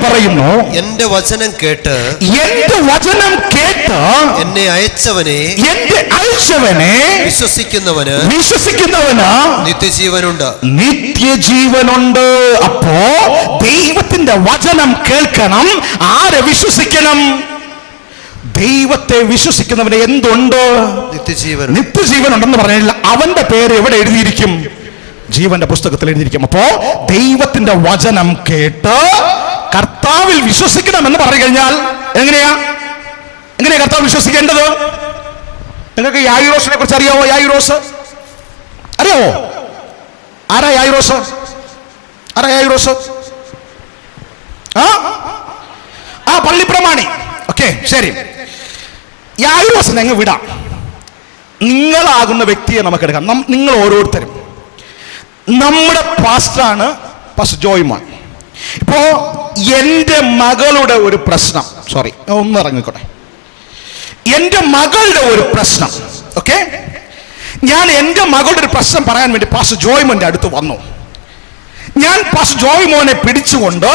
പറയുന്നു എന്റെ വചനം കേട്ട് എന്നെ അയച്ചവനെ വിശ്വസിക്കുന്നവന് നിത്യജീവനുണ്ട്. അപ്പോ ദൈവത്തിന്റെ വചനം കേൾക്കണം. ആരെ വിശ്വസിക്കണം? ദൈവത്തെ വിശ്വസിക്കുന്നവന് എന്തുണ്ട്? നിത്യജീവൻ ഉണ്ടെന്ന് പറഞ്ഞില്ല. അവന്റെ പേര് എവിടെ എഴുതിയിരിക്കും? ജീവന്റെ പുസ്തകത്തിൽ എഴുതിയിരിക്കും. അപ്പോ ദൈവത്തിന്റെ വചനം കേട്ട് കർത്താവിൽ വിശ്വസിക്കണമെന്ന് പറഞ്ഞു കഴിഞ്ഞാൽ എങ്ങനെയാ കർത്താവ് വിശ്വസിക്കേണ്ടത്? നിങ്ങൾക്ക് യായിറോസിനെ കുറിച്ച് അറിയാവോ? യായിറോസ് അറിയാവോ? ആരാ യായിറോസ്? ആ പള്ളിപ്രമാണി. ഓക്കെ, ശരി. യായിറോസിനെ അങ്ങ് വിടാം. നിങ്ങളാകുന്ന വ്യക്തിയെ നമുക്ക് എടുക്കാം. നിങ്ങൾ ഓരോരുത്തരും. നമ്മുടെ പാസ്റ്ററാണ് പാസ്റ്റർ ജോയ്മാൻ. ഇപ്പോ എൻ്റെ മകളുടെ ഒരു പ്രശ്നം, ഒന്ന് ഇറങ്ങിക്കോട്ടെ. എൻ്റെ മകളുടെ ഒരു പ്രശ്നം, ഓക്കെ, ഞാൻ എൻ്റെ മകളുടെ ഒരു പ്രശ്നം പറയാൻ വേണ്ടി പാസ്റ്റർ ജോയ്മോന്റെ അടുത്ത് വന്നു. ഞാൻ പാസ്റ്റർ ജോയ്മോനെ പിടിച്ചുകൊണ്ട്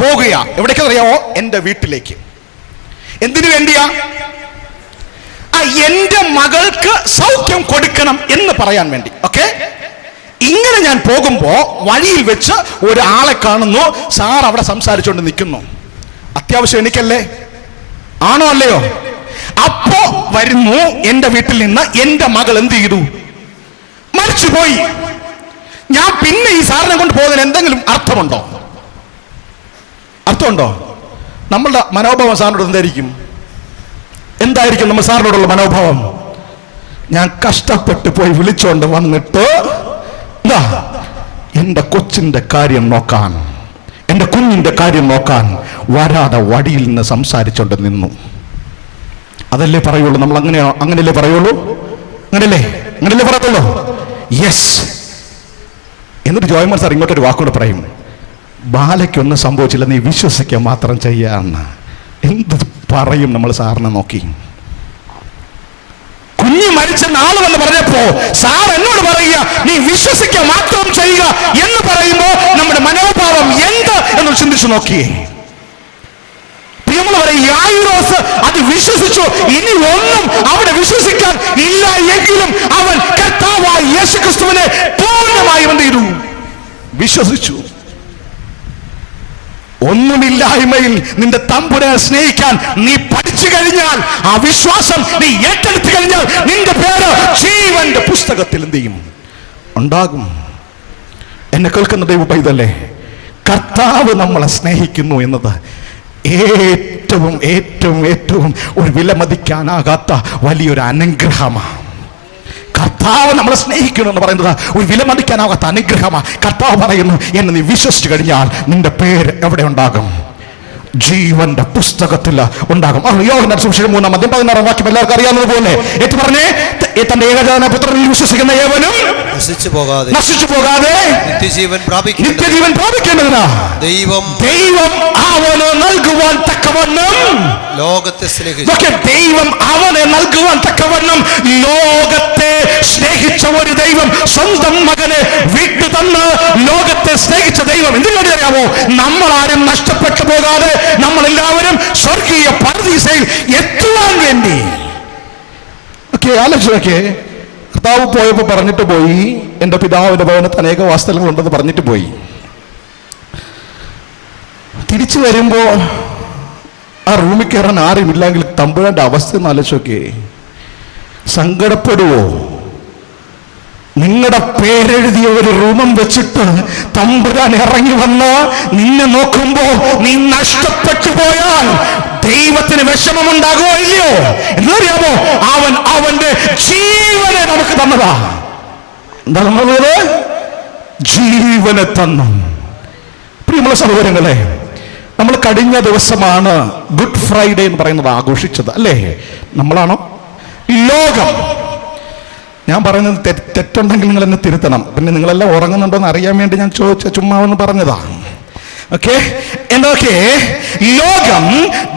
പോകുക. എവിടേക്കറിയാവോ? എൻ്റെ വീട്ടിലേക്ക്. എന്തിനു വേണ്ടിയാ? എൻ്റെ മകൾക്ക് സൗഖ്യം കൊടുക്കണം എന്ന് പറയാൻ വേണ്ടി. ഓക്കെ, ഇങ്ങനെ ഞാൻ പോകുമ്പോ വഴിയിൽ വെച്ച് ഒരാളെ കാണുന്നു. സാർ അവിടെ സംസാരിച്ചുകൊണ്ട് നിൽക്കുന്നു. അത്യാവശ്യം എനിക്കല്ലേ? ആണോ അല്ലയോ? അപ്പോ വരുന്നു എൻ്റെ വീട്ടിൽ നിന്ന് എൻ്റെ മകൾ എന്ത് ചെയ്തു? മരിച്ചുപോയി. ഞാൻ പിന്നെ ഈ സാറിനെ കൊണ്ട് പോകുന്നതിന് എന്തെങ്കിലും അർത്ഥമുണ്ടോ? നമ്മളുടെ മനോഭാവം സാറിനോട് എന്തായിരിക്കും നമ്മൾ സാറിനോടുള്ള മനോഭാവം? ഞാൻ കഷ്ടപ്പെട്ട് പോയി വിളിച്ചോണ്ട് വന്നിട്ട് എൻ്റെ കൊച്ചിന്റെ കാര്യം നോക്കാൻ, എൻ്റെ കുഞ്ഞിന്റെ കാര്യം നോക്കാൻ വരാതെ വടിയിൽ നിന്ന് സംസാരിച്ചോണ്ട് നിന്നു. അതല്ലേ പറയുള്ളൂ? നമ്മൾ അങ്ങനെയല്ലേ പറയുള്ളൂ? അങ്ങനെയല്ലേ പറയത്തുള്ളൂ? യെസ്. എന്നിട്ട് ജോയ്മാൻ സാർ ഇങ്ങോട്ടൊരു വാക്കുകൂടെ പറയും, ബാലയ്ക്കൊന്നും സംഭവിച്ചില്ല, നീ വിശ്വസിക്കുക മാത്രം ചെയ്യാന്ന്. എന്ത് പറയും നമ്മൾ സാറിനെ നോക്കി? കുഞ്ഞ് മരിച്ച നാള് എന്ന് പറഞ്ഞപ്പോ സാർ എന്നോട് പറയുക, നീ വിശ്വസിക്കുക മാത്രം ചെയ്യുക എന്ന് പറയുമ്പോ നമ്മുടെ മനോഭാവം എന്ത് എന്ന് ചിന്തിച്ചു നോക്കിയേ. യായിറോസ് അത് വിശ്വസിച്ചു. ഇനി ഒന്നും അവിടെ വിശ്വസിക്കാൻ ഇല്ല എങ്കിലും അവൻ കർത്താവായ യേശുക്രിസ്തുവിനെ പൂർണ്ണമായും എന്ത് ചെയ്തു? വിശ്വസിച്ചു. ഒന്നുമില്ലായ്മയിൽ നിന്റെ തമ്പുരാനെ സ്നേഹിക്കാൻ നീ പഠിച്ചു കഴിഞ്ഞാൽ, ആ വിശ്വാസം നീ ഏറ്റെടുത്തു കഴിഞ്ഞാൽ, നിന്റെ പേര് ജീവന്റെ പുസ്തകത്തിൽ എന്ത് ചെയ്യും? ഉണ്ടാകും. എന്നെ കേൾക്കുന്ന ദൈവ പൈതലേ, കർത്താവ് നമ്മളെ സ്നേഹിക്കുന്നു എന്നത് ഏറ്റവും ഏറ്റവും ഏറ്റവും ഒരു വിലമതിക്കാനാകാത്ത വലിയൊരു അനുഗ്രഹമാണ്. കർത്താവ് നമ്മളെ സ്നേഹിക്കുന്നു എന്ന് പറയുന്നത് ഒരു വിലമതിക്കാനാകാത്ത അനുഗ്രഹമാണ്. കർത്താവ് പറയുന്നു, എന്നെ നീ വിശ്വസിച്ചു കഴിഞ്ഞാൽ നിന്റെ പേര് എവിടെ ഉണ്ടാകും? ജീവന്റെ പുസ്തകത്തിൽ ഉണ്ടാകും. യോഹന്നാൻ സുവിശേഷം 3:16 വാക്യം എല്ലാവർക്കും അറിയാവുന്നത് പോലെ ഏറ്റു പറഞ്ഞേ, തന്റെ ഏകജാതന പുത്രനിൽ വിശ്വസിക്കുന്ന ഏവനും നശിച്ചു പോകാതെ നിത്യജീവൻ പ്രാപിക്കേണ്ടതിനാ ദൈവം അവന് നൽകുവാൻ തക്കവണ്ണം ലോകത്തെ സ്നേഹിച്ചു. ദൈവം അവനെ നൽകുവാൻ തക്കവണ്ണം ലോകത്തെ സ്നേഹിച്ച ഒരു ദൈവം സ്വന്തം മകനെ വിട്ടു തന്ന് ലോകത്തെ സ്നേഹിച്ച ദൈവം എന്തിനു വേണ്ടി അറിയാമോ? നമ്മളാരും നഷ്ടപ്പെട്ടു പോകാതെ നമ്മളെല്ലാവരും സ്വർഗീയ പരദീസയിൽ എത്തുവാൻ വേണ്ടി. ആലോചിച്ചൊക്കെ കർത്താവ് പോയപ്പോ പറഞ്ഞിട്ട് പോയി, എൻ്റെ പിതാവിന്റെ ഭവനത്തിൽ അനേക വാസ്തവങ്ങളുണ്ടെന്ന് പറഞ്ഞിട്ട് പോയി. തിരിച്ചു വരുമ്പോ ആ റൂമിൽ കയറാൻ ആരുമില്ലെങ്കിൽ തമ്പുരാന്റെ അവസ്ഥ ഒന്ന് ആലോചിച്ചൊക്കെ. സങ്കടപ്പെടുവോ? നിങ്ങളുടെ പേരെഴുതിയ ഒരു റൂമം വെച്ചിട്ട് തമ്പുരാൻ ഇറങ്ങി വന്ന് നിന്നെ നോക്കുമ്പോ നീ നഷ്ടപ്പെട്ടു പോയാൽ ദൈവത്തിന് വിഷമമുണ്ടാകുമോ ഇല്ലയോ? എന്നറിയാമോ? അവൻ അവന്റെ ജീവനെ നമുക്ക് തന്നതാ. എന്താ നമ്മളത്? ജീവനെ തന്നു. പ്രിയമുള്ള സഹോദരങ്ങളെ, നമ്മൾ കഴിഞ്ഞ ദിവസമാണ് ഗുഡ് ഫ്രൈഡേ എന്ന് പറയുന്നത് ആഘോഷിച്ചത്, അല്ലേ? നമ്മളാണോ? ലോകം, ഞാൻ പറയുന്നത് തെറ്റുണ്ടെങ്കിൽ നിങ്ങൾ എന്നെ തിരുത്തണം. പിന്നെ നിങ്ങളെല്ലാം ഉറങ്ങുന്നുണ്ടോ എന്ന് അറിയാൻ വേണ്ടി ഞാൻ ചുമ്മാ ഒന്ന് പറഞ്ഞതാ. ഓക്കെ, എന്തൊക്കെ ലോകം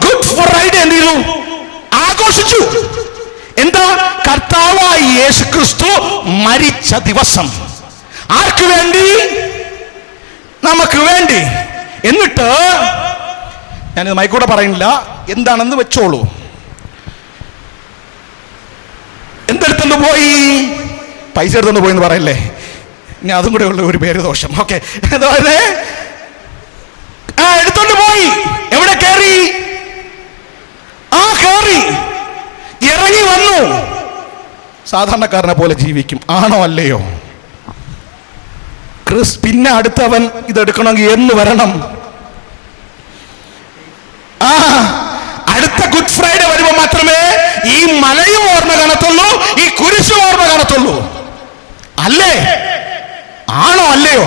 ഗുഡ് ഫ്രൈഡേ എന്ത് ചെയ്തു? ആഘോഷിച്ചു. എന്താ? കർത്താവായ യേശുക്രിസ്തു മരിച്ച ദിവസം. ആർക്ക് വേണ്ടി? നമുക്ക് വേണ്ടി. എന്നിട്ട് ഞാനിത് മൈക്കൂടെ പറയുന്നില്ല, എന്താണെന്ന് വെച്ചോളൂ. എന്തെടുത്തൊന്ന് പോയി? പൈസ എടുത്തോണ്ട് പോയി എന്ന് പറയല്ലേ, ഇനി അതും കൂടെ ഉള്ള ഒരു പേര് ദോഷം. ഓക്കെ, അതായത് എടുത്തോണ്ട് പോയി. എവിടെ കയറി? കയറി ഇറങ്ങി വന്നു. സാധാരണക്കാരനെ പോലെ ജീവിക്കും. ആണോ അല്ലയോ? പിന്നെ അടുത്തവൻ ഇതെടുക്കണമെങ്കിൽ എന്ന് വരണം? അടുത്ത ഗുഡ് ഫ്രൈഡേ വരുമ്പോൾ മാത്രമേ ഈ മലയും ഓർമ്മ കാണത്തുള്ളൂ, ഈ കുരിശും ഓർമ്മ കാണത്തുള്ളൂ. അല്ലേ? ആണോ അല്ലയോ?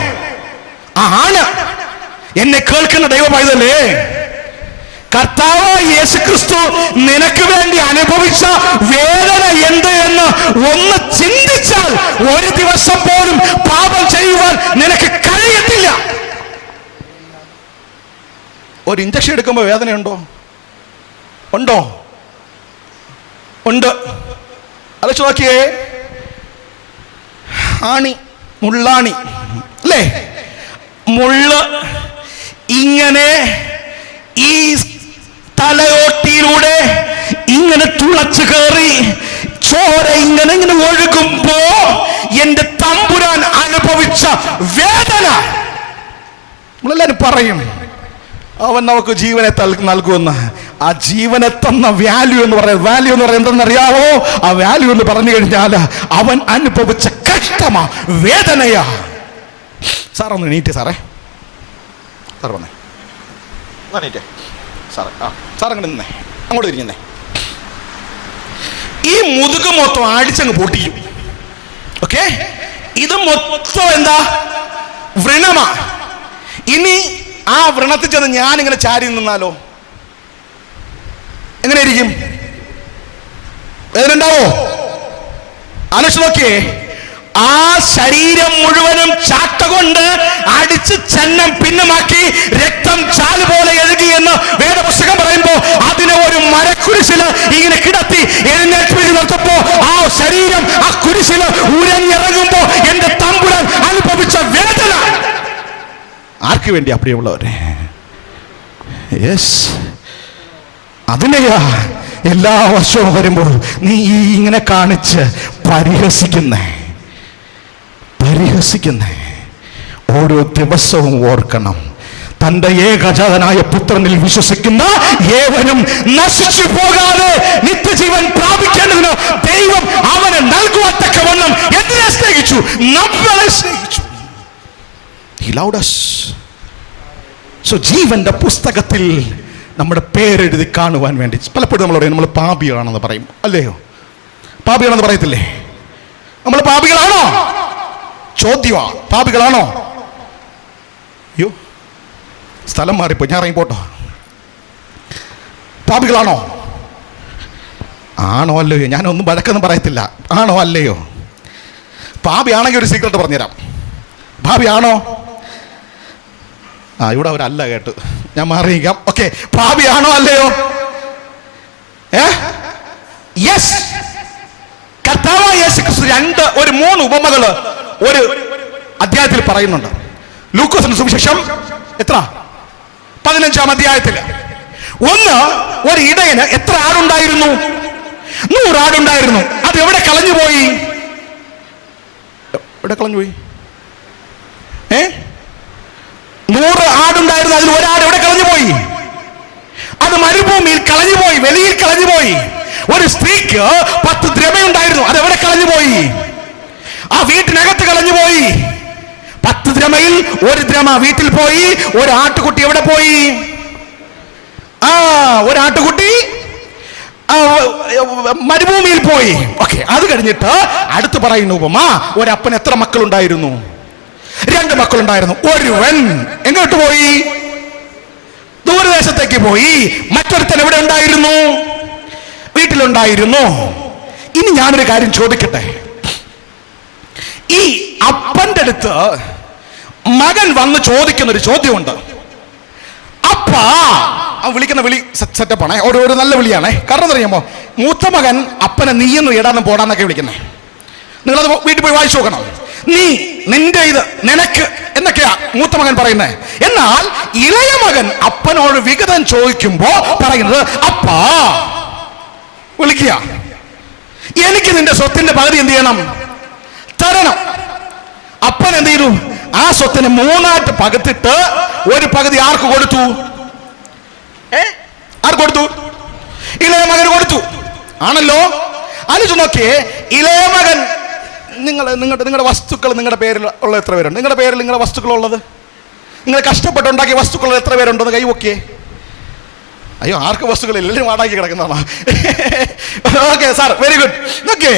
ആണ്. എന്നെ കേൾക്കുന്ന ദൈവ പൈതലേ, കർത്താവ് യേശുക്രിസ്തു നിനക്ക് വേണ്ടി അനുഭവിച്ച വേദന എന്ത് എന്ന് ഒന്ന് ചിന്തിച്ചാൽ ഒരു ദിവസം പോലും പാപം ചെയ്യുവാൻ നിനക്ക് കഴിയത്തില്ല. ഒരു ഇഞ്ചക്ഷൻ എടുക്കുമ്പോൾ വേദനയുണ്ടോ? ഉണ്ടോ? ഉണ്ട്. ആലോചിച്ച് നോക്കിയേ. ആണി, മുള്ളാണി അല്ലേ? മുള്ള് ഇങ്ങനെ ഈ തലയോട്ടിയിലൂടെ ഇങ്ങനെ തുളച്ചു കയറി ചോര ഇങ്ങനെ ഒഴുകുമ്പോ എന്റെ തമ്പുരാൻ അനുഭവിച്ച വേദന നമ്മളെല്ലാരും പറയും, അവൻ നമുക്ക് ജീവനെ നൽകുമെന്ന്. ആ ജീവനെ തന്ന വാല്യൂ എന്ന് പറയുന്നത് എന്തെന്നറിയാവോ? ആ വാല്യൂ എന്ന് പറഞ്ഞു കഴിഞ്ഞാൽ അവൻ അനുഭവിച്ച കഷ്ടമാ, വേദനയാ. സാറൊന്ന് എണീറ്റ്. സാറേ, സാർ വന്നേ. എണീറ്റേ സാറേ. സാറങ്ങനെ നിന്നേ, അങ്ങോട്ട് തിരിഞ്ഞേ. ഈ മുതുക് മൊത്തം അടിച്ചങ്ങ് പൊട്ടിക്കും. ഓക്കെ, ഇത് മൊത്തം എന്താ? വ്രണമാ. ഇനി ആ വ്രണത്തിൽ ചെന്ന് ഞാനിങ്ങനെ ചാരി നിന്നാലോ എങ്ങനെ ഇരിക്കും? വേദനയുണ്ടാവോ? ആലോചിച്ച് നോക്കിയേ. ആ ശരീരം മുഴുവനും ചാട്ട കൊണ്ട് അടിച്ച് ചന്നം ഭിന്നമാക്കി രക്തം ചാല് പോലെ എഴുകി എന്ന് വേദപുസ്തകം പറയുമ്പോ അതിനെ ഒരു മരക്കുരിശില് ഇങ്ങനെ കിടത്തി എഴുന്നേറ്റ് നിർത്തപ്പോ ആ ശരീരം ആ കുരിശില് ഉരഞ്ഞിറങ്ങുമ്പോ എന്റെ തമ്പുരാൻ അനുഭവിച്ച വേദന ആർക്ക് വേണ്ടിയാ പ്രിയമുള്ളവരെ? യെസ്, അതിനെയാ എല്ലാ വർഷവും വരുമ്പോൾ നീ ഇങ്ങനെ കാണിച്ച് പരിഹസിക്കുന്നേ. ഓരോ ദിവസവും ഓർക്കണം, തന്റെ ഏകജാതനായ പുത്രനിൽ വിശ്വസിക്കുന്ന ഏവനും നശിച്ചു പോകാതെ നിത്യജീവൻ പ്രാപിക്കേണ്ടതിന് ദൈവം അവനെ നൽകുവാത്തക്കവണ്ണം എന്തിനെ സ്നേഹിച്ചു? നമ്മളെ സ്നേഹിച്ചു. He loved us. So ജീവന്റെ പുസ്തകത്തിൽ നമ്മുടെ പേരെഴുതി കാണുവാൻ വേണ്ടി പലപ്പോഴും നമ്മൾ പാപികളാണെന്ന് പറയും, അല്ലയോ? പാപികളാണെന്ന് പറയത്തില്ലേ? നമ്മൾ പാപികളാണോ? ചോദ്യമാ, പാപികളാണോ? അയ്യോ, സ്ഥലം മാറിപ്പോ, ഞാൻ ഇറങ്ങിപ്പോട്ടോ. പാപികളാണോ? ആണോ അല്ലയോ? ഞാനൊന്നും വഴക്കൊന്നും പറയത്തില്ല. ആണോ അല്ലയോ? പാപിയാണെങ്കിൽ ഒരു സീക്രട്ട് പറഞ്ഞുതരാം. പാപിയാണോ? ഇവിടെ അവരല്ല കേട്ടു, ഞാൻ മാറിയിരിക്കാം. ഓക്കെ, പാപിയാണോ അല്ലയോ? യെസ്. കർത്താവായ യേശുക്രിസ്തു ഒരു 3 ഉപമകള് ഒരു അധ്യായത്തിൽ പറയുന്നുണ്ട്. ലൂക്കോസിന്റെ സുവിശേഷം എത്ര? 15-ാം അധ്യായത്തിൽ. ഒന്ന്, ഒരു ഇടയന് എത്ര ആടുണ്ടായിരുന്നു? 100 ആടുണ്ടായിരുന്നു. അത് എവിടെ കളഞ്ഞുപോയി? എവിടെ കളഞ്ഞുപോയി? 100 ആടുണ്ടായിരുന്നു, അതിൽ ഒരാട് എവിടെ കളഞ്ഞുപോയി? അത് മരുഭൂമിയിൽ കളഞ്ഞുപോയി, വെളിയിൽ കളഞ്ഞുപോയി. ഒരു സ്ത്രീക്ക് 10 ദ്രമയുണ്ടായിരുന്നു, അത് എവിടെ കളഞ്ഞുപോയി? ആ വീട്ടിനകത്ത് കളഞ്ഞുപോയി. 10 ദ്രമയിൽ 1 ദ്രമ വീട്ടിൽ പോയി. ഒരു ആട്ടുകുട്ടി എവിടെ പോയി? ഒരു ആട്ടുകുട്ടി മരുഭൂമിയിൽ പോയി. ഓക്കെ, അത് കഴിഞ്ഞിട്ട് അടുത്ത് പറയുന്നു ഉപമ. ഒരപ്പൻ എത്ര മക്കളുണ്ടായിരുന്നു? 2 മക്കളുണ്ടായിരുന്നു. ഒരുവൻ എങ്ങോട്ട് പോയി? ദൂരദേശത്തേക്ക് പോയി. മറ്റൊരുത്തൻ എവിടെ ഉണ്ടായിരുന്നു? വീട്ടിലുണ്ടായിരുന്നു. ഇനി ഞാനൊരു കാര്യം ചോദിക്കട്ടെ. ഈ അപ്പന്റെ അടുത്ത് മകൻ വന്ന് ചോദിക്കുന്നൊരു ചോദ്യമുണ്ട്. അപ്പാ, വിളിക്കുന്ന വിളി സെറ്റപ്പാണേ, ഒരു നല്ല വിളിയാണേ. കാരണം അറിയാമോ, മൂത്ത മകൻ അപ്പനെ നീയെന്ന് ഇടാനും പോടാന്നൊക്കെ വിളിക്കുന്നേ. നിങ്ങളത് വീട്ടിൽ പോയി വായിച്ചു നോക്കണം. നീ നിന്റെ ഇത്, നിനക്ക് എന്നൊക്കെയാ മൂത്ത മകൻ പറയുന്നത്. എന്നാൽ ഇളയ മകൻ അപ്പനോട് വിഹിതം ചോദിക്കുമ്പോ പറയുന്നത്, അപ്പാ വിളിക്കുക, എനിക്ക് നിന്റെ സ്വത്തിന്റെ പകുതി എന്ത് ചെയ്യണം? തരണം. അപ്പൻ എന്ത് ചെയ്തു? ആ സ്വത്തിന് മൂന്നായിട്ട് പകുത്തിട്ട് ഒരു പകുതി ആർക്ക് കൊടുത്തു? ആർക്ക് കൊടുത്തു? ഇളയ മകന് കൊടുത്തു. ആണല്ലോ. ആലോചിച്ച് നോക്കിയേ, ഇളയ മകൻ, നിങ്ങളുടെ വസ്തുക്കൾ നിങ്ങളുടെ പേരിൽ ഉള്ള എത്ര പേരുണ്ട്? നിങ്ങളുടെ പേരിൽ നിങ്ങളുടെ വസ്തുക്കൾ ഉള്ളത്, നിങ്ങൾ കഷ്ടപ്പെട്ടുണ്ടാക്കിയ വസ്തുക്കൾ എത്ര പേരുണ്ടെന്ന് കൈവക്കിയേ. അയ്യോ, ആർക്ക് വസ്തുക്കളില്ല, എല്ലാവരും വാടാക്കി കിടക്കുന്നതാണ്. Okay sir, very good. Okay,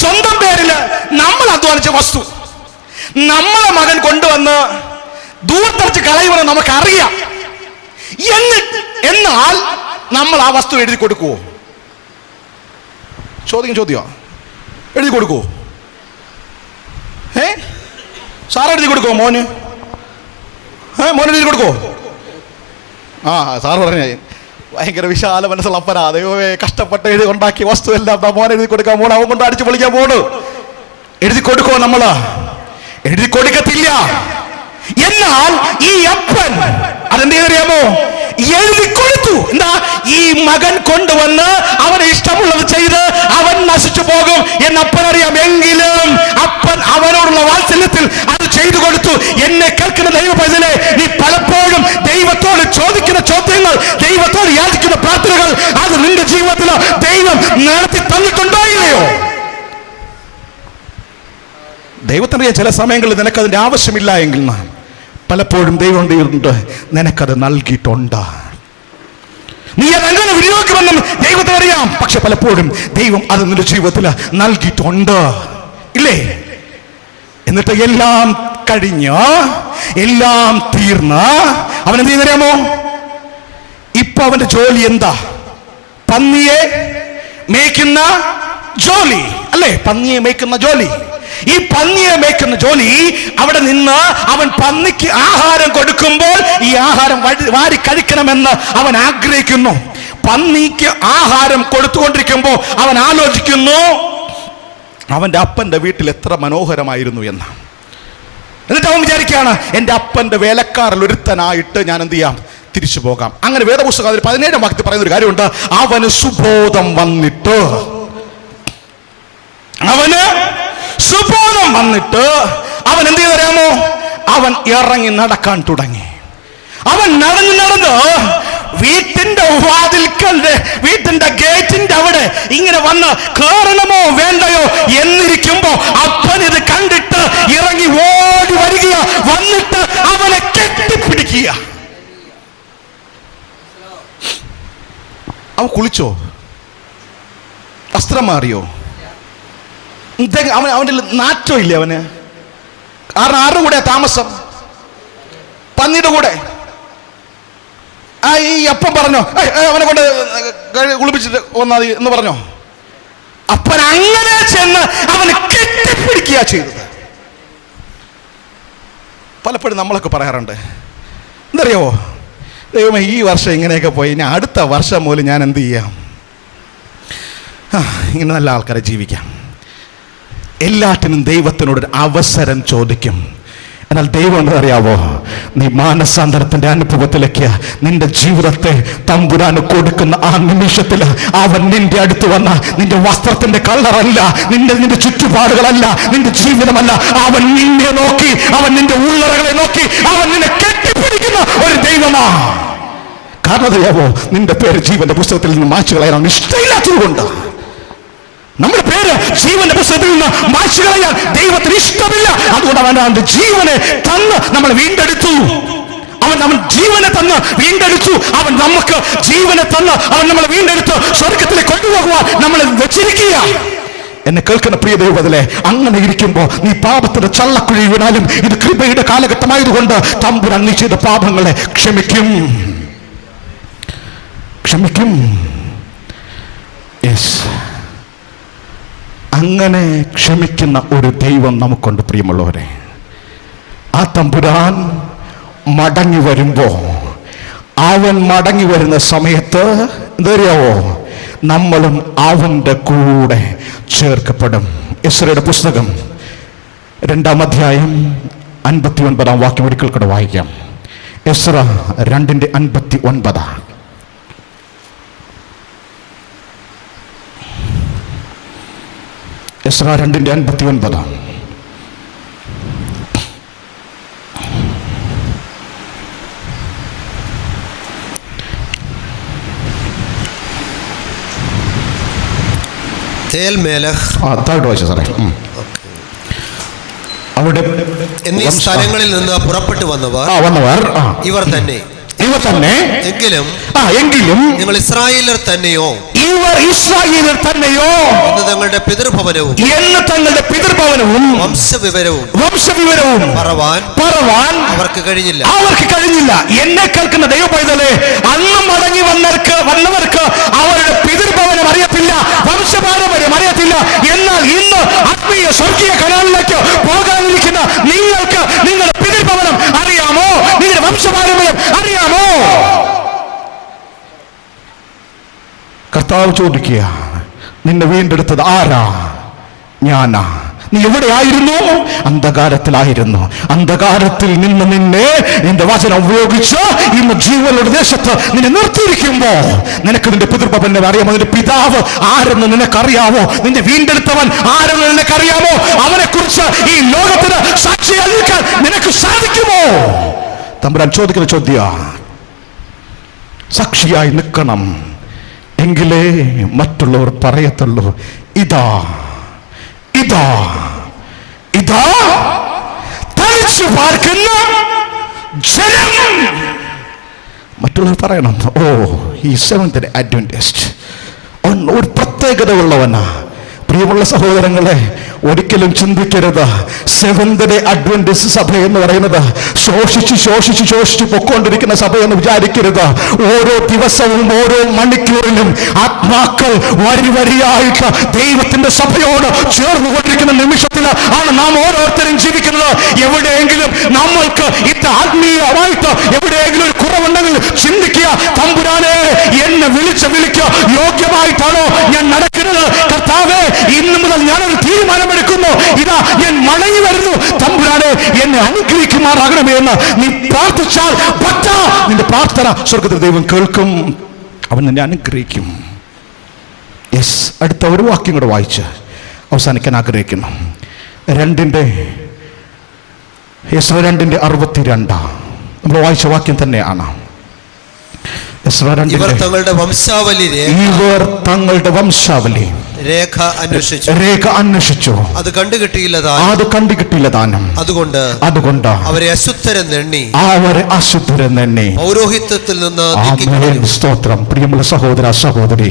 സ്വന്തം പേരില് നമ്മൾ അധ്വാനിച്ച വസ്തു നമ്മളെ മകൻ കൊണ്ടുവന്ന് ദൂരത്തടിച്ച് കളയുമെന്ന് നമുക്കറിയാം. എന്നാൽ നമ്മൾ ആ വസ്തു എഴുതി കൊടുക്കുവോ? ചോദ്യമോ? എഴുതി കൊടുക്കുവോ? സാർ എഴുതി കൊടുക്കുവോ? മോന് എഴുതി കൊടുക്കുവോ? സാറ് പറഞ്ഞേ ഭയങ്കര വിശാല മനസ്സുള്ള അപ്പനാ. ദൈവമേ, കഷ്ടപ്പെട്ട് എഴുതി ഉണ്ടാക്കിയ വസ്തു എല്ലാം മോൻ എഴുതി കൊടുക്കാൻ പോണ, അവൻ കൊണ്ട് അടിച്ചു പൊളിക്കാൻ പോണ്. എഴുതി കൊടുക്കോ? നമ്മള് എഴുതി കൊടുക്കത്തില്ല. എന്നാൽ ഈ അപ്പൻ അതെന്ത് അറിയാമോ? എഴുതി കൊടുത്തു. എന്താ? ഈ മകൻ കൊണ്ടുവന്ന് അവന് ഇഷ്ടമുള്ളത് ചെയ്ത് അവൻ നശിച്ചു പോകും എന്ന് അപ്പനറിയാം. എങ്കിലും അപ്പൻ അവനോടുള്ള വാത്സല്യത്തിൽ അത് ചെയ്തു കൊടുത്തു. എന്നെ കേൾക്കുന്ന ദൈവപൈതലേ, നീ പലപ്പോഴും ദൈവത്തോട് ചോദിക്കുന്ന ചോദ്യങ്ങൾ, ദൈവത്തോട് യാചിക്കുന്ന പ്രാർത്ഥനകൾ, അത് നിന്റെ ജീവിതത്തിൽ ദൈവം നടത്തി തന്നിട്ടുണ്ടോ ഇല്ലയോ? ദൈവത്തിനറിയാം ചില സമയങ്ങളിൽ നിനക്കതിൻ്റെ ആവശ്യമില്ല എങ്കിൽ പലപ്പോഴും ദൈവം നിനക്കത് നൽകിയിട്ടുണ്ട്. നീ അതെങ്ങനെ വിനിയോഗിക്കുമെന്നും ദൈവത്തിനറിയാം. പക്ഷെ പലപ്പോഴും ദൈവം അത് നിന്റെ ജീവിതത്തിൽ നൽകിയിട്ടുണ്ട്, ഇല്ലേ? എന്നിട്ട് എല്ലാം കഴിഞ്ഞ് എല്ലാം തീർന്ന് അവൻ എന്ത് ചെയ്യുന്നറിയാമോ? ഇപ്പൊ അവന്റെ ജോലി എന്താ? പന്നിയെ മേയ്ക്കുന്ന ജോലി, അല്ലേ? പന്നിയെ മേയ്ക്കുന്ന ജോലി. ഈ പന്നിയെ മേയ്ക്കുന്ന ജോലി അവിടെ നിന്ന് അവൻ പന്നിക്ക് ആഹാരം കൊടുക്കുമ്പോൾ ഈ ആഹാരം വാരി കഴിക്കണമെന്ന് അവൻ ആഗ്രഹിക്കുന്നു. പന്നിക്ക് ആഹാരം കൊടുത്തുകൊണ്ടിരിക്കുമ്പോൾ അവൻ ആലോചിക്കുന്നു അവന്റെ അപ്പന്റെ വീട്ടിൽ എത്ര മനോഹരമായിരുന്നു എന്ന്. എന്നിട്ട് അവൻ വിചാരിക്കുകയാണ്, എൻ്റെ അപ്പന്റെ വേലക്കാരിൽ ഒരുത്തനായിട്ട് ഞാൻ എന്ത് ചെയ്യാം? തിരിച്ചു പോകാം. അങ്ങനെ വേദപുസ്തകം അതിൽ 17-ാം വാക്യത്തിൽ പറയുന്ന ഒരു കാര്യമുണ്ട്. അവന് സുബോധം വന്നിട്ട് അവൻ എന്ത് ചെയ്തറിയാമോ? അവൻ ഇറങ്ങി നടക്കാൻ തുടങ്ങി. അവൻ നടന്ന് വീട്ടിന്റെ വാതിൽക്കൽ, വീട്ടിന്റെ ഗേറ്റിന്റെ അവിടെ ഇങ്ങനെ വന്ന് കേറണമോ വേണ്ടയോ എന്നിരിക്കുമ്പോ അപ്പൻ ഇത് കണ്ടിട്ട് ഇറങ്ങി ഓടി വരിക, വന്നിട്ട് അവനെ കെട്ടിപ്പിടിക്കുക. അവൻ കുളിച്ചോ? വസ്ത്രം മാറിയോ? അവൻ്റെ നാറ്റോ ഇല്ലേ അവന്? കാരണം ആരുടെ കൂടെ താമസം? പന്നിയുടെ കൂടെ. ഈ അപ്പൻ പറഞ്ഞോ അവനെ കൊണ്ട് കുളിപ്പിച്ചിട്ട് വന്നാൽ എന്ന് പറഞ്ഞോ? അപ്പൻ അങ്ങനെ ചെന്ന് അവന് കെട്ടിപ്പിടിക്കുക ചെയ്തത്. പലപ്പോഴും നമ്മളൊക്കെ പറയാറുണ്ട്, എന്തറിയാവോ, ദൈവമേ ഈ വർഷം ഇങ്ങനെയൊക്കെ പോയി, ഇനി അടുത്ത വർഷം പോലും ഞാൻ എന്ത് ചെയ്യാം? ഇങ്ങനെ നല്ല ആൾക്കാരെ ജീവിക്കാം. എല്ലാറ്റിനും ദൈവത്തിനോടൊരു അവസരം ചോദിക്കും. എന്നാൽ ദൈവം എന്നറിയാവോ, നീ മാനസാന്തരത്തിന്റെ അനുഭവത്തിലേക്ക് നിന്റെ ജീവിതത്തെ തമ്പുരാന് കൊടുക്കുന്ന ആ നിമിഷത്തിൽ അവൻ നിന്റെ അടുത്ത് വന്ന നിന്റെ വസ്ത്രത്തിന്റെ കളറല്ല, നിന്റെ ചുറ്റുപാടുകളല്ല, നിന്റെ ജീവിതമല്ല, അവൻ നിന്നെ നോക്കി, അവൻ നിന്റെ ഉള്ളറകളെ നോക്കി, അവൻ നിന്നെ കെട്ടിപ്പിടിക്കുന്ന ഒരു ദൈവമാ. കാരണം അറിയാവോ, നിന്റെ പേര് ജീവന്റെ പുസ്തകത്തിൽ നിന്ന് മായ്ച്ചു കളയാൻ ഇഷ്ടമില്ലാത്തതുകൊണ്ട്. നമ്മുടെ പേര് ജീവന്റെ പുസ്തകത്തിൽ നിന്ന് മായ്ച്ചു കളയാൻ ദൈവത്തിന് ഇഷ്ടമില്ല. അതുകൊണ്ട് അവൻ അവന്റെ ജീവനെ തന്ന് നമ്മൾ വീണ്ടെടുത്തു. അവൻ ജീവനെ തന്ന് വീണ്ടെടുത്തു. അവൻ നമുക്ക് ജീവനെ തന്ന് അവൻ നമ്മളെ വീണ്ടെടുത്ത് സ്വർഗത്തിലേക്ക് കൊണ്ടുപോകുവാൻ നമ്മളെ വെച്ചിരിക്കുക. എന്നെ കേൾക്കുന്ന പ്രിയ ദൈവത്തിലെ, അങ്ങനെ ഇരിക്കുമ്പോ നീ പാപത്തിന്റെ ചള്ളക്കുഴി വീണാലും ഇത് കൃപയുടെ കാലഘട്ടമായതുകൊണ്ട് തമ്പുരാൻ നീ ചെയ്ത പാപങ്ങളെ ക്ഷമിക്കും. അങ്ങനെ ക്ഷമിക്കുന്ന ഒരു ദൈവം നമുക്കുണ്ട് പ്രിയമുള്ളവരെ. ആ തമ്പുരാൻ മടങ്ങി വരുമ്പോ, അവൻ മടങ്ങി വരുന്ന സമയത്ത് എന്തറിയാവോ, നമ്മളും അവന്റെ കൂടെ ചേർക്കപ്പെടും. എസ്രയുടെ പുസ്തകം 2-ാം അധ്യായം 59-ാം വാക്യം ഒരിക്കൽ കൂടെ വായിക്കാം. എസ്ര 2:59. എസ്ര 2:59. താഴോട്ട് വായിച്ചു സാറേ. അവിടെ എന്നീ സ്ഥലങ്ങളിൽ നിന്ന് പുറപ്പെട്ടു വന്നവർ ഇവർ തന്നെ എങ്കിലും നിങ്ങൾ ഇസ്രായേലർ തന്നെയോ എന്ന് തങ്ങളുടെ പിതൃഭവനവും വംശവിവരവും പറവാൻ അവർക്ക് കഴിഞ്ഞില്ല. എന്നെ കേൾക്കുന്ന ദൈവപൈതലേ, അന്ന് മടങ്ങി വന്നവർക്ക് അവരുടെ പിതൃഭവനം അറിയത്തില്ല, വംശപാരമ്പര്യം അറിയത്തില്ല. എന്നാൽ ഇന്ന് ആത്മീയ സ്വർഗീയ കനാലിലേക്ക് പോകാനിരിക്കുന്ന നിങ്ങൾക്ക് നിങ്ങളുടെ പിതൃഭവനം അറിയാമോ? നിങ്ങളുടെ വംശപാരമ്പര്യം അറിയാമോ? കർത്താവ് ചോദിക്കുക, നിന്നെ വീണ്ടെടുത്തത് ആരാ? ഞാനാ. നീ എവിടെയായിരുന്നു? അന്ധകാരത്തിലായിരുന്നു. അന്ധകാരത്തിൽ നിന്ന് നിന്നെ നിന്റെ വചനം ഉപയോഗിച്ച് ഇന്ന് ജീവനുള്ള ദേശത്ത് നിന്നെ നിർത്തിയിരിക്കുമ്പോ നിനക്ക് നിന്റെ പിതൃഭവനെ അറിയാമോ? നിന്റെ പിതാവ് ആരെന്ന് നിനക്കറിയാമോ? നിന്റെ വീണ്ടെടുത്തവൻ ആരെന്ന് നിനക്കറിയാമോ? അവനെ കുറിച്ച് ഈ ലോകത്തിന് സാക്ഷിയായി നിൽക്കാൻ നിനക്ക് സാധിക്കുമോ? തമ്പുരാൻ ചോദിക്കുന്ന ചോദ്യ. സാക്ഷിയായി നിൽക്കണം, എങ്കിലേ മറ്റുള്ളവർ പറയത്തുള്ളൂ, ഇതാ ഇതാ ഇതാ തനിച്ചു പാർക്കുന്ന ജനം. മറ്റുള്ളവർ പറയണം, ഓ ഈ സെവന്ത് അഡ്വന്റിസ്റ്റ് ഒരു പ്രത്യേകത ഉള്ളവനാ. പ്രിയമുള്ള സഹോദരങ്ങളെ, ഒരിക്കലും ചിന്തിക്കരുത് സെവന്ത് ഡേ അഡ്വന്റിസ്റ്റ് സഭ എന്ന് പറയുന്നത് ശോഷിച്ച് പൊക്കോണ്ടിരിക്കുന്ന സഭയെന്ന് വിചാരിക്കരുത്. ഓരോ ദിവസവും ഓരോ മണിക്കൂറിലും ആത്മാക്കൾ വരിയായിട്ട് ദൈവത്തിന്റെ സഭയോട് ചേർന്നുകൊണ്ടിരിക്കുന്ന നിമിഷത്തിൽ ആണ് നാം ഓരോരുത്തരും ജീവിക്കുന്നത്. എവിടെയെങ്കിലും നമ്മൾക്ക് ഇത് ആത്മീയമായിട്ട് എവിടെയെങ്കിലും ഒരു കുറവുണ്ടെങ്കിൽ ചിന്തിക്കുക, തമ്പുരാനെ എന്നെ വിളിക്കുക, യോഗ്യമായിട്ടാണോ ഞാൻ നടക്കുന്നത്? കർത്താവേ, ഇന്നു മുതൽ ഞാനൊരു തീരുമാനമെടുക്കുന്നു, ഇതാ ഞാൻ മടങ്ങി വരുന്നു, തമ്പുരാനെ എന്നെ അനുഗ്രഹിക്കുമാറാകണമേ എന്ന് നീ പ്രാർത്ഥിച്ചാൽ നിന്റെ പ്രാർത്ഥന സ്വർഗ്ഗത്തിൽ ദൈവം കേൾക്കും, അവൻ നിന്നെ അനുഗ്രഹിക്കും. യെസ്. അടുത്ത ഒരു വാക്യം കൂടെ വായിച്ച് അവസാനിക്കാൻ ആഗ്രഹിക്കുന്നു. 2:62 നമ്മൾ വായിച്ച വാക്യം തന്നെയാണ്. ഇവർ തങ്ങളുടെ വംശാവലി രേഖ അന്വേഷിച്ചു, അത് കണ്ടുകിട്ടിയില്ല താനും. അതുകൊണ്ട് അവരെ അശുദ്ധരെന്ന് എണ്ണി പൗരോഹിത്യത്തിൽ നിന്ന് സ്തോത്രം. പ്രിയമുള്ള സഹോദര സഹോദരി,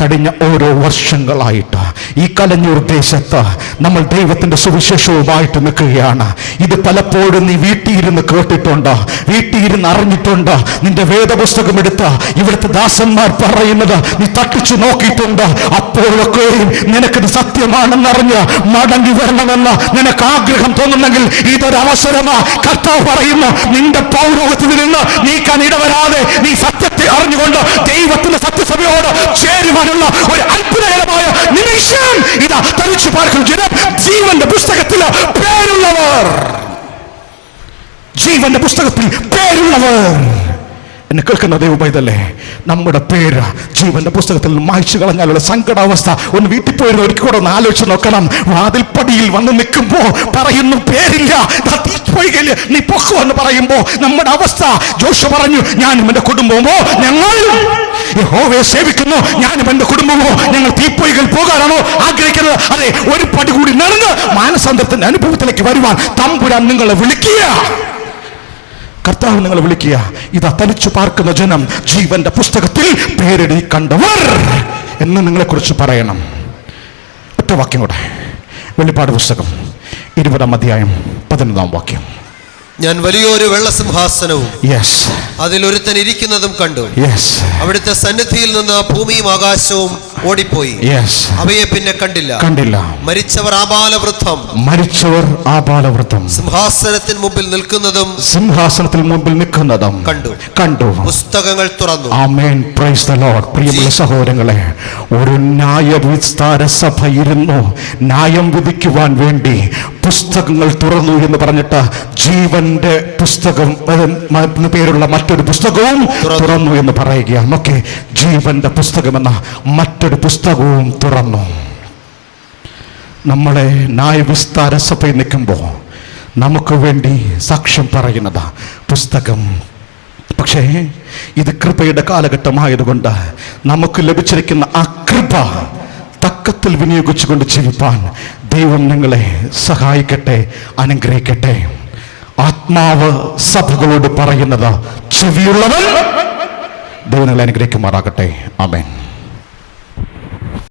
കഴിഞ്ഞ ഓരോ വർഷങ്ങളായിട്ട് ഈ കലഞ്ഞൂർ ദേശത്ത് നമ്മൾ ദൈവത്തിന്റെ സുവിശേഷവുമായിട്ട് നിൽക്കുകയാണ്. ഇത് പലപ്പോഴും നീ വീട്ടിയിരുന്ന് കേട്ടിട്ടുണ്ട്, വീട്ടിയിരുന്ന് അറിഞ്ഞിട്ടുണ്ട്. നിന്റെ വേദപുസ്തകം എടുത്ത് ഇവിടുത്തെ ദാസന്മാർ പറയുന്നത് നീ തട്ടിച്ചു നോക്കിയിട്ടുണ്ട്. അപ്പോഴൊക്കെ നിനക്കിത് സത്യമാണെന്നറിഞ്ഞ് മടങ്ങി വരണമെന്ന് നിനക്ക് ആഗ്രഹം തോന്നുന്നെങ്കിൽ ഇതൊരു അവസരമാ. കർത്താവ് പറയുന്നു, നിന്റെ പൗരോഹിത്യത്തിൽ നിന്ന് നീക്കാൻ ഇടവരാതെ നീ സത്യത്തെ അറിഞ്ഞുകൊണ്ട് ദൈവത്തിന്റെ സത്യസഭയോട് ചേരുവാനുള്ള ഒരു അത്ഭുതകരമായ നിമിഷം ഇതാ തനിച്ചു പാർക്കുന്ന ജനം. ജീവന്റെ പുസ്തകത്തിൽ പേരുള്ളവർ എന്നെ കേൾക്കുന്ന ദൈവപൈതലേ, നമ്മുടെ പേര് ജീവന്റെ പുസ്തകത്തിൽ നിന്ന് മായ്ച്ചു കളഞ്ഞാലുള്ള സങ്കടാവസ്ഥ ഒന്ന് വീട്ടിൽ പോയിരുന്ന ഒരിക്കൽ കൂടെ ഒന്ന് ആലോചിച്ച് നോക്കണം. വാതിൽപ്പടിയിൽ വന്ന് നിൽക്കുമ്പോ പറയുന്നു പേരില്ല, നീ പൊക്കോ എന്ന് പറയുമ്പോ നമ്മുടെ അവസ്ഥ. ജോഷുവ പറഞ്ഞു, ഞാനും എന്റെ കുടുംബമോ ഞങ്ങൾ യഹോവയെ സേവിക്കുന്നു, ഞാനും എന്റെ കുടുംബമോ ഞങ്ങൾ തീപ്പൊയ്കൾ പോകാനാണോ ആഗ്രഹിക്കുന്നത്? അതെ, ഒരു പടി കൂടി നടന്ന് മാനസാന്തരത്തിന്റെ അനുഭവത്തിലേക്ക് വരുവാൻ തമ്പുരാൻ നിങ്ങളെ വിളിക്കുക. കർത്താവ് നിങ്ങളെ വിളിക്കുക. ഇതാ തനിച്ചു പാർക്കുന്ന ജനം, ജീവന്റെ പുസ്തകത്തിൽ പേരെഴുതി കണ്ടവർ എന്ന് നിങ്ങളെ കുറിച്ച് പറയണം. ഒറ്റ വാക്യം കൂടെ. വെളിപ്പാട് പുസ്തകം 20-ാം അധ്യായം 11-ാം വാക്യം. ഞാൻ വലിയൊരു വെള്ളസിംഹാസനവും അതിൽ ഒരുത്തൻ ഇരിക്കുന്നതും കണ്ടു. അവിടുത്തെ സന്നിധിയിൽ നിന്ന് ഭൂമിയും ആകാശവും ഓടിപ്പോയി. യെസ്, അവയെ പിന്നെ കണ്ടില്ല. മരിച്ചവർ ആബാലവൃത്തം സിംഹാസനത്തിന് മുമ്പിൽ നിൽക്കുന്നതും കണ്ടു. പുസ്തകങ്ങൾ തുറന്നു. ആമേൻ, പ്രൈസ് ദ ലോർഡ്. പ്രിയമുള്ള സഹോദരങ്ങളെ, ഒരു ന്യായവിസ്താര സഭ ഇരുന്നു ന്യായം വിധിക്കുവാൻ വേണ്ടി പുസ്തകങ്ങൾ തുറന്നു എന്ന് പറഞ്ഞിട്ട് ജീവന്റെ പുസ്തകം എന്ന് പേരുള്ള മറ്റൊരു പുസ്തകവും തുറന്നു എന്ന് പറയുകയാണ്. ഓക്കെ, ജീവന്റെ പുസ്തകമെന്ന മറ്റൊരു പുസ്തകവും തുറന്നു. നമ്മളെ ന്യായവിസ്താര സഭയിൽ നിൽക്കുമ്പോൾ നമുക്ക് വേണ്ടി സാക്ഷ്യം പറയുന്നത് പുസ്തകം. പക്ഷേ ഇത് കൃപയുടെ കാലഘട്ടമായതുകൊണ്ട് നമുക്ക് ലഭിച്ചിരിക്കുന്ന ആ കൃപ തക്കത്തിൽ വിനിയോഗിച്ചുകൊണ്ട് ജീവിപ്പാൻ ദൈവം നിങ്ങളെ സഹായിക്കട്ടെ, അനുഗ്രഹിക്കട്ടെ. ആത്മാവ് സഭകളോട് പറയുന്നത് ചെവിയുള്ളവൻ ദൈവം നിങ്ങളെ അനുഗ്രഹിക്കുമാറാകട്ടെ. ആമേൻ.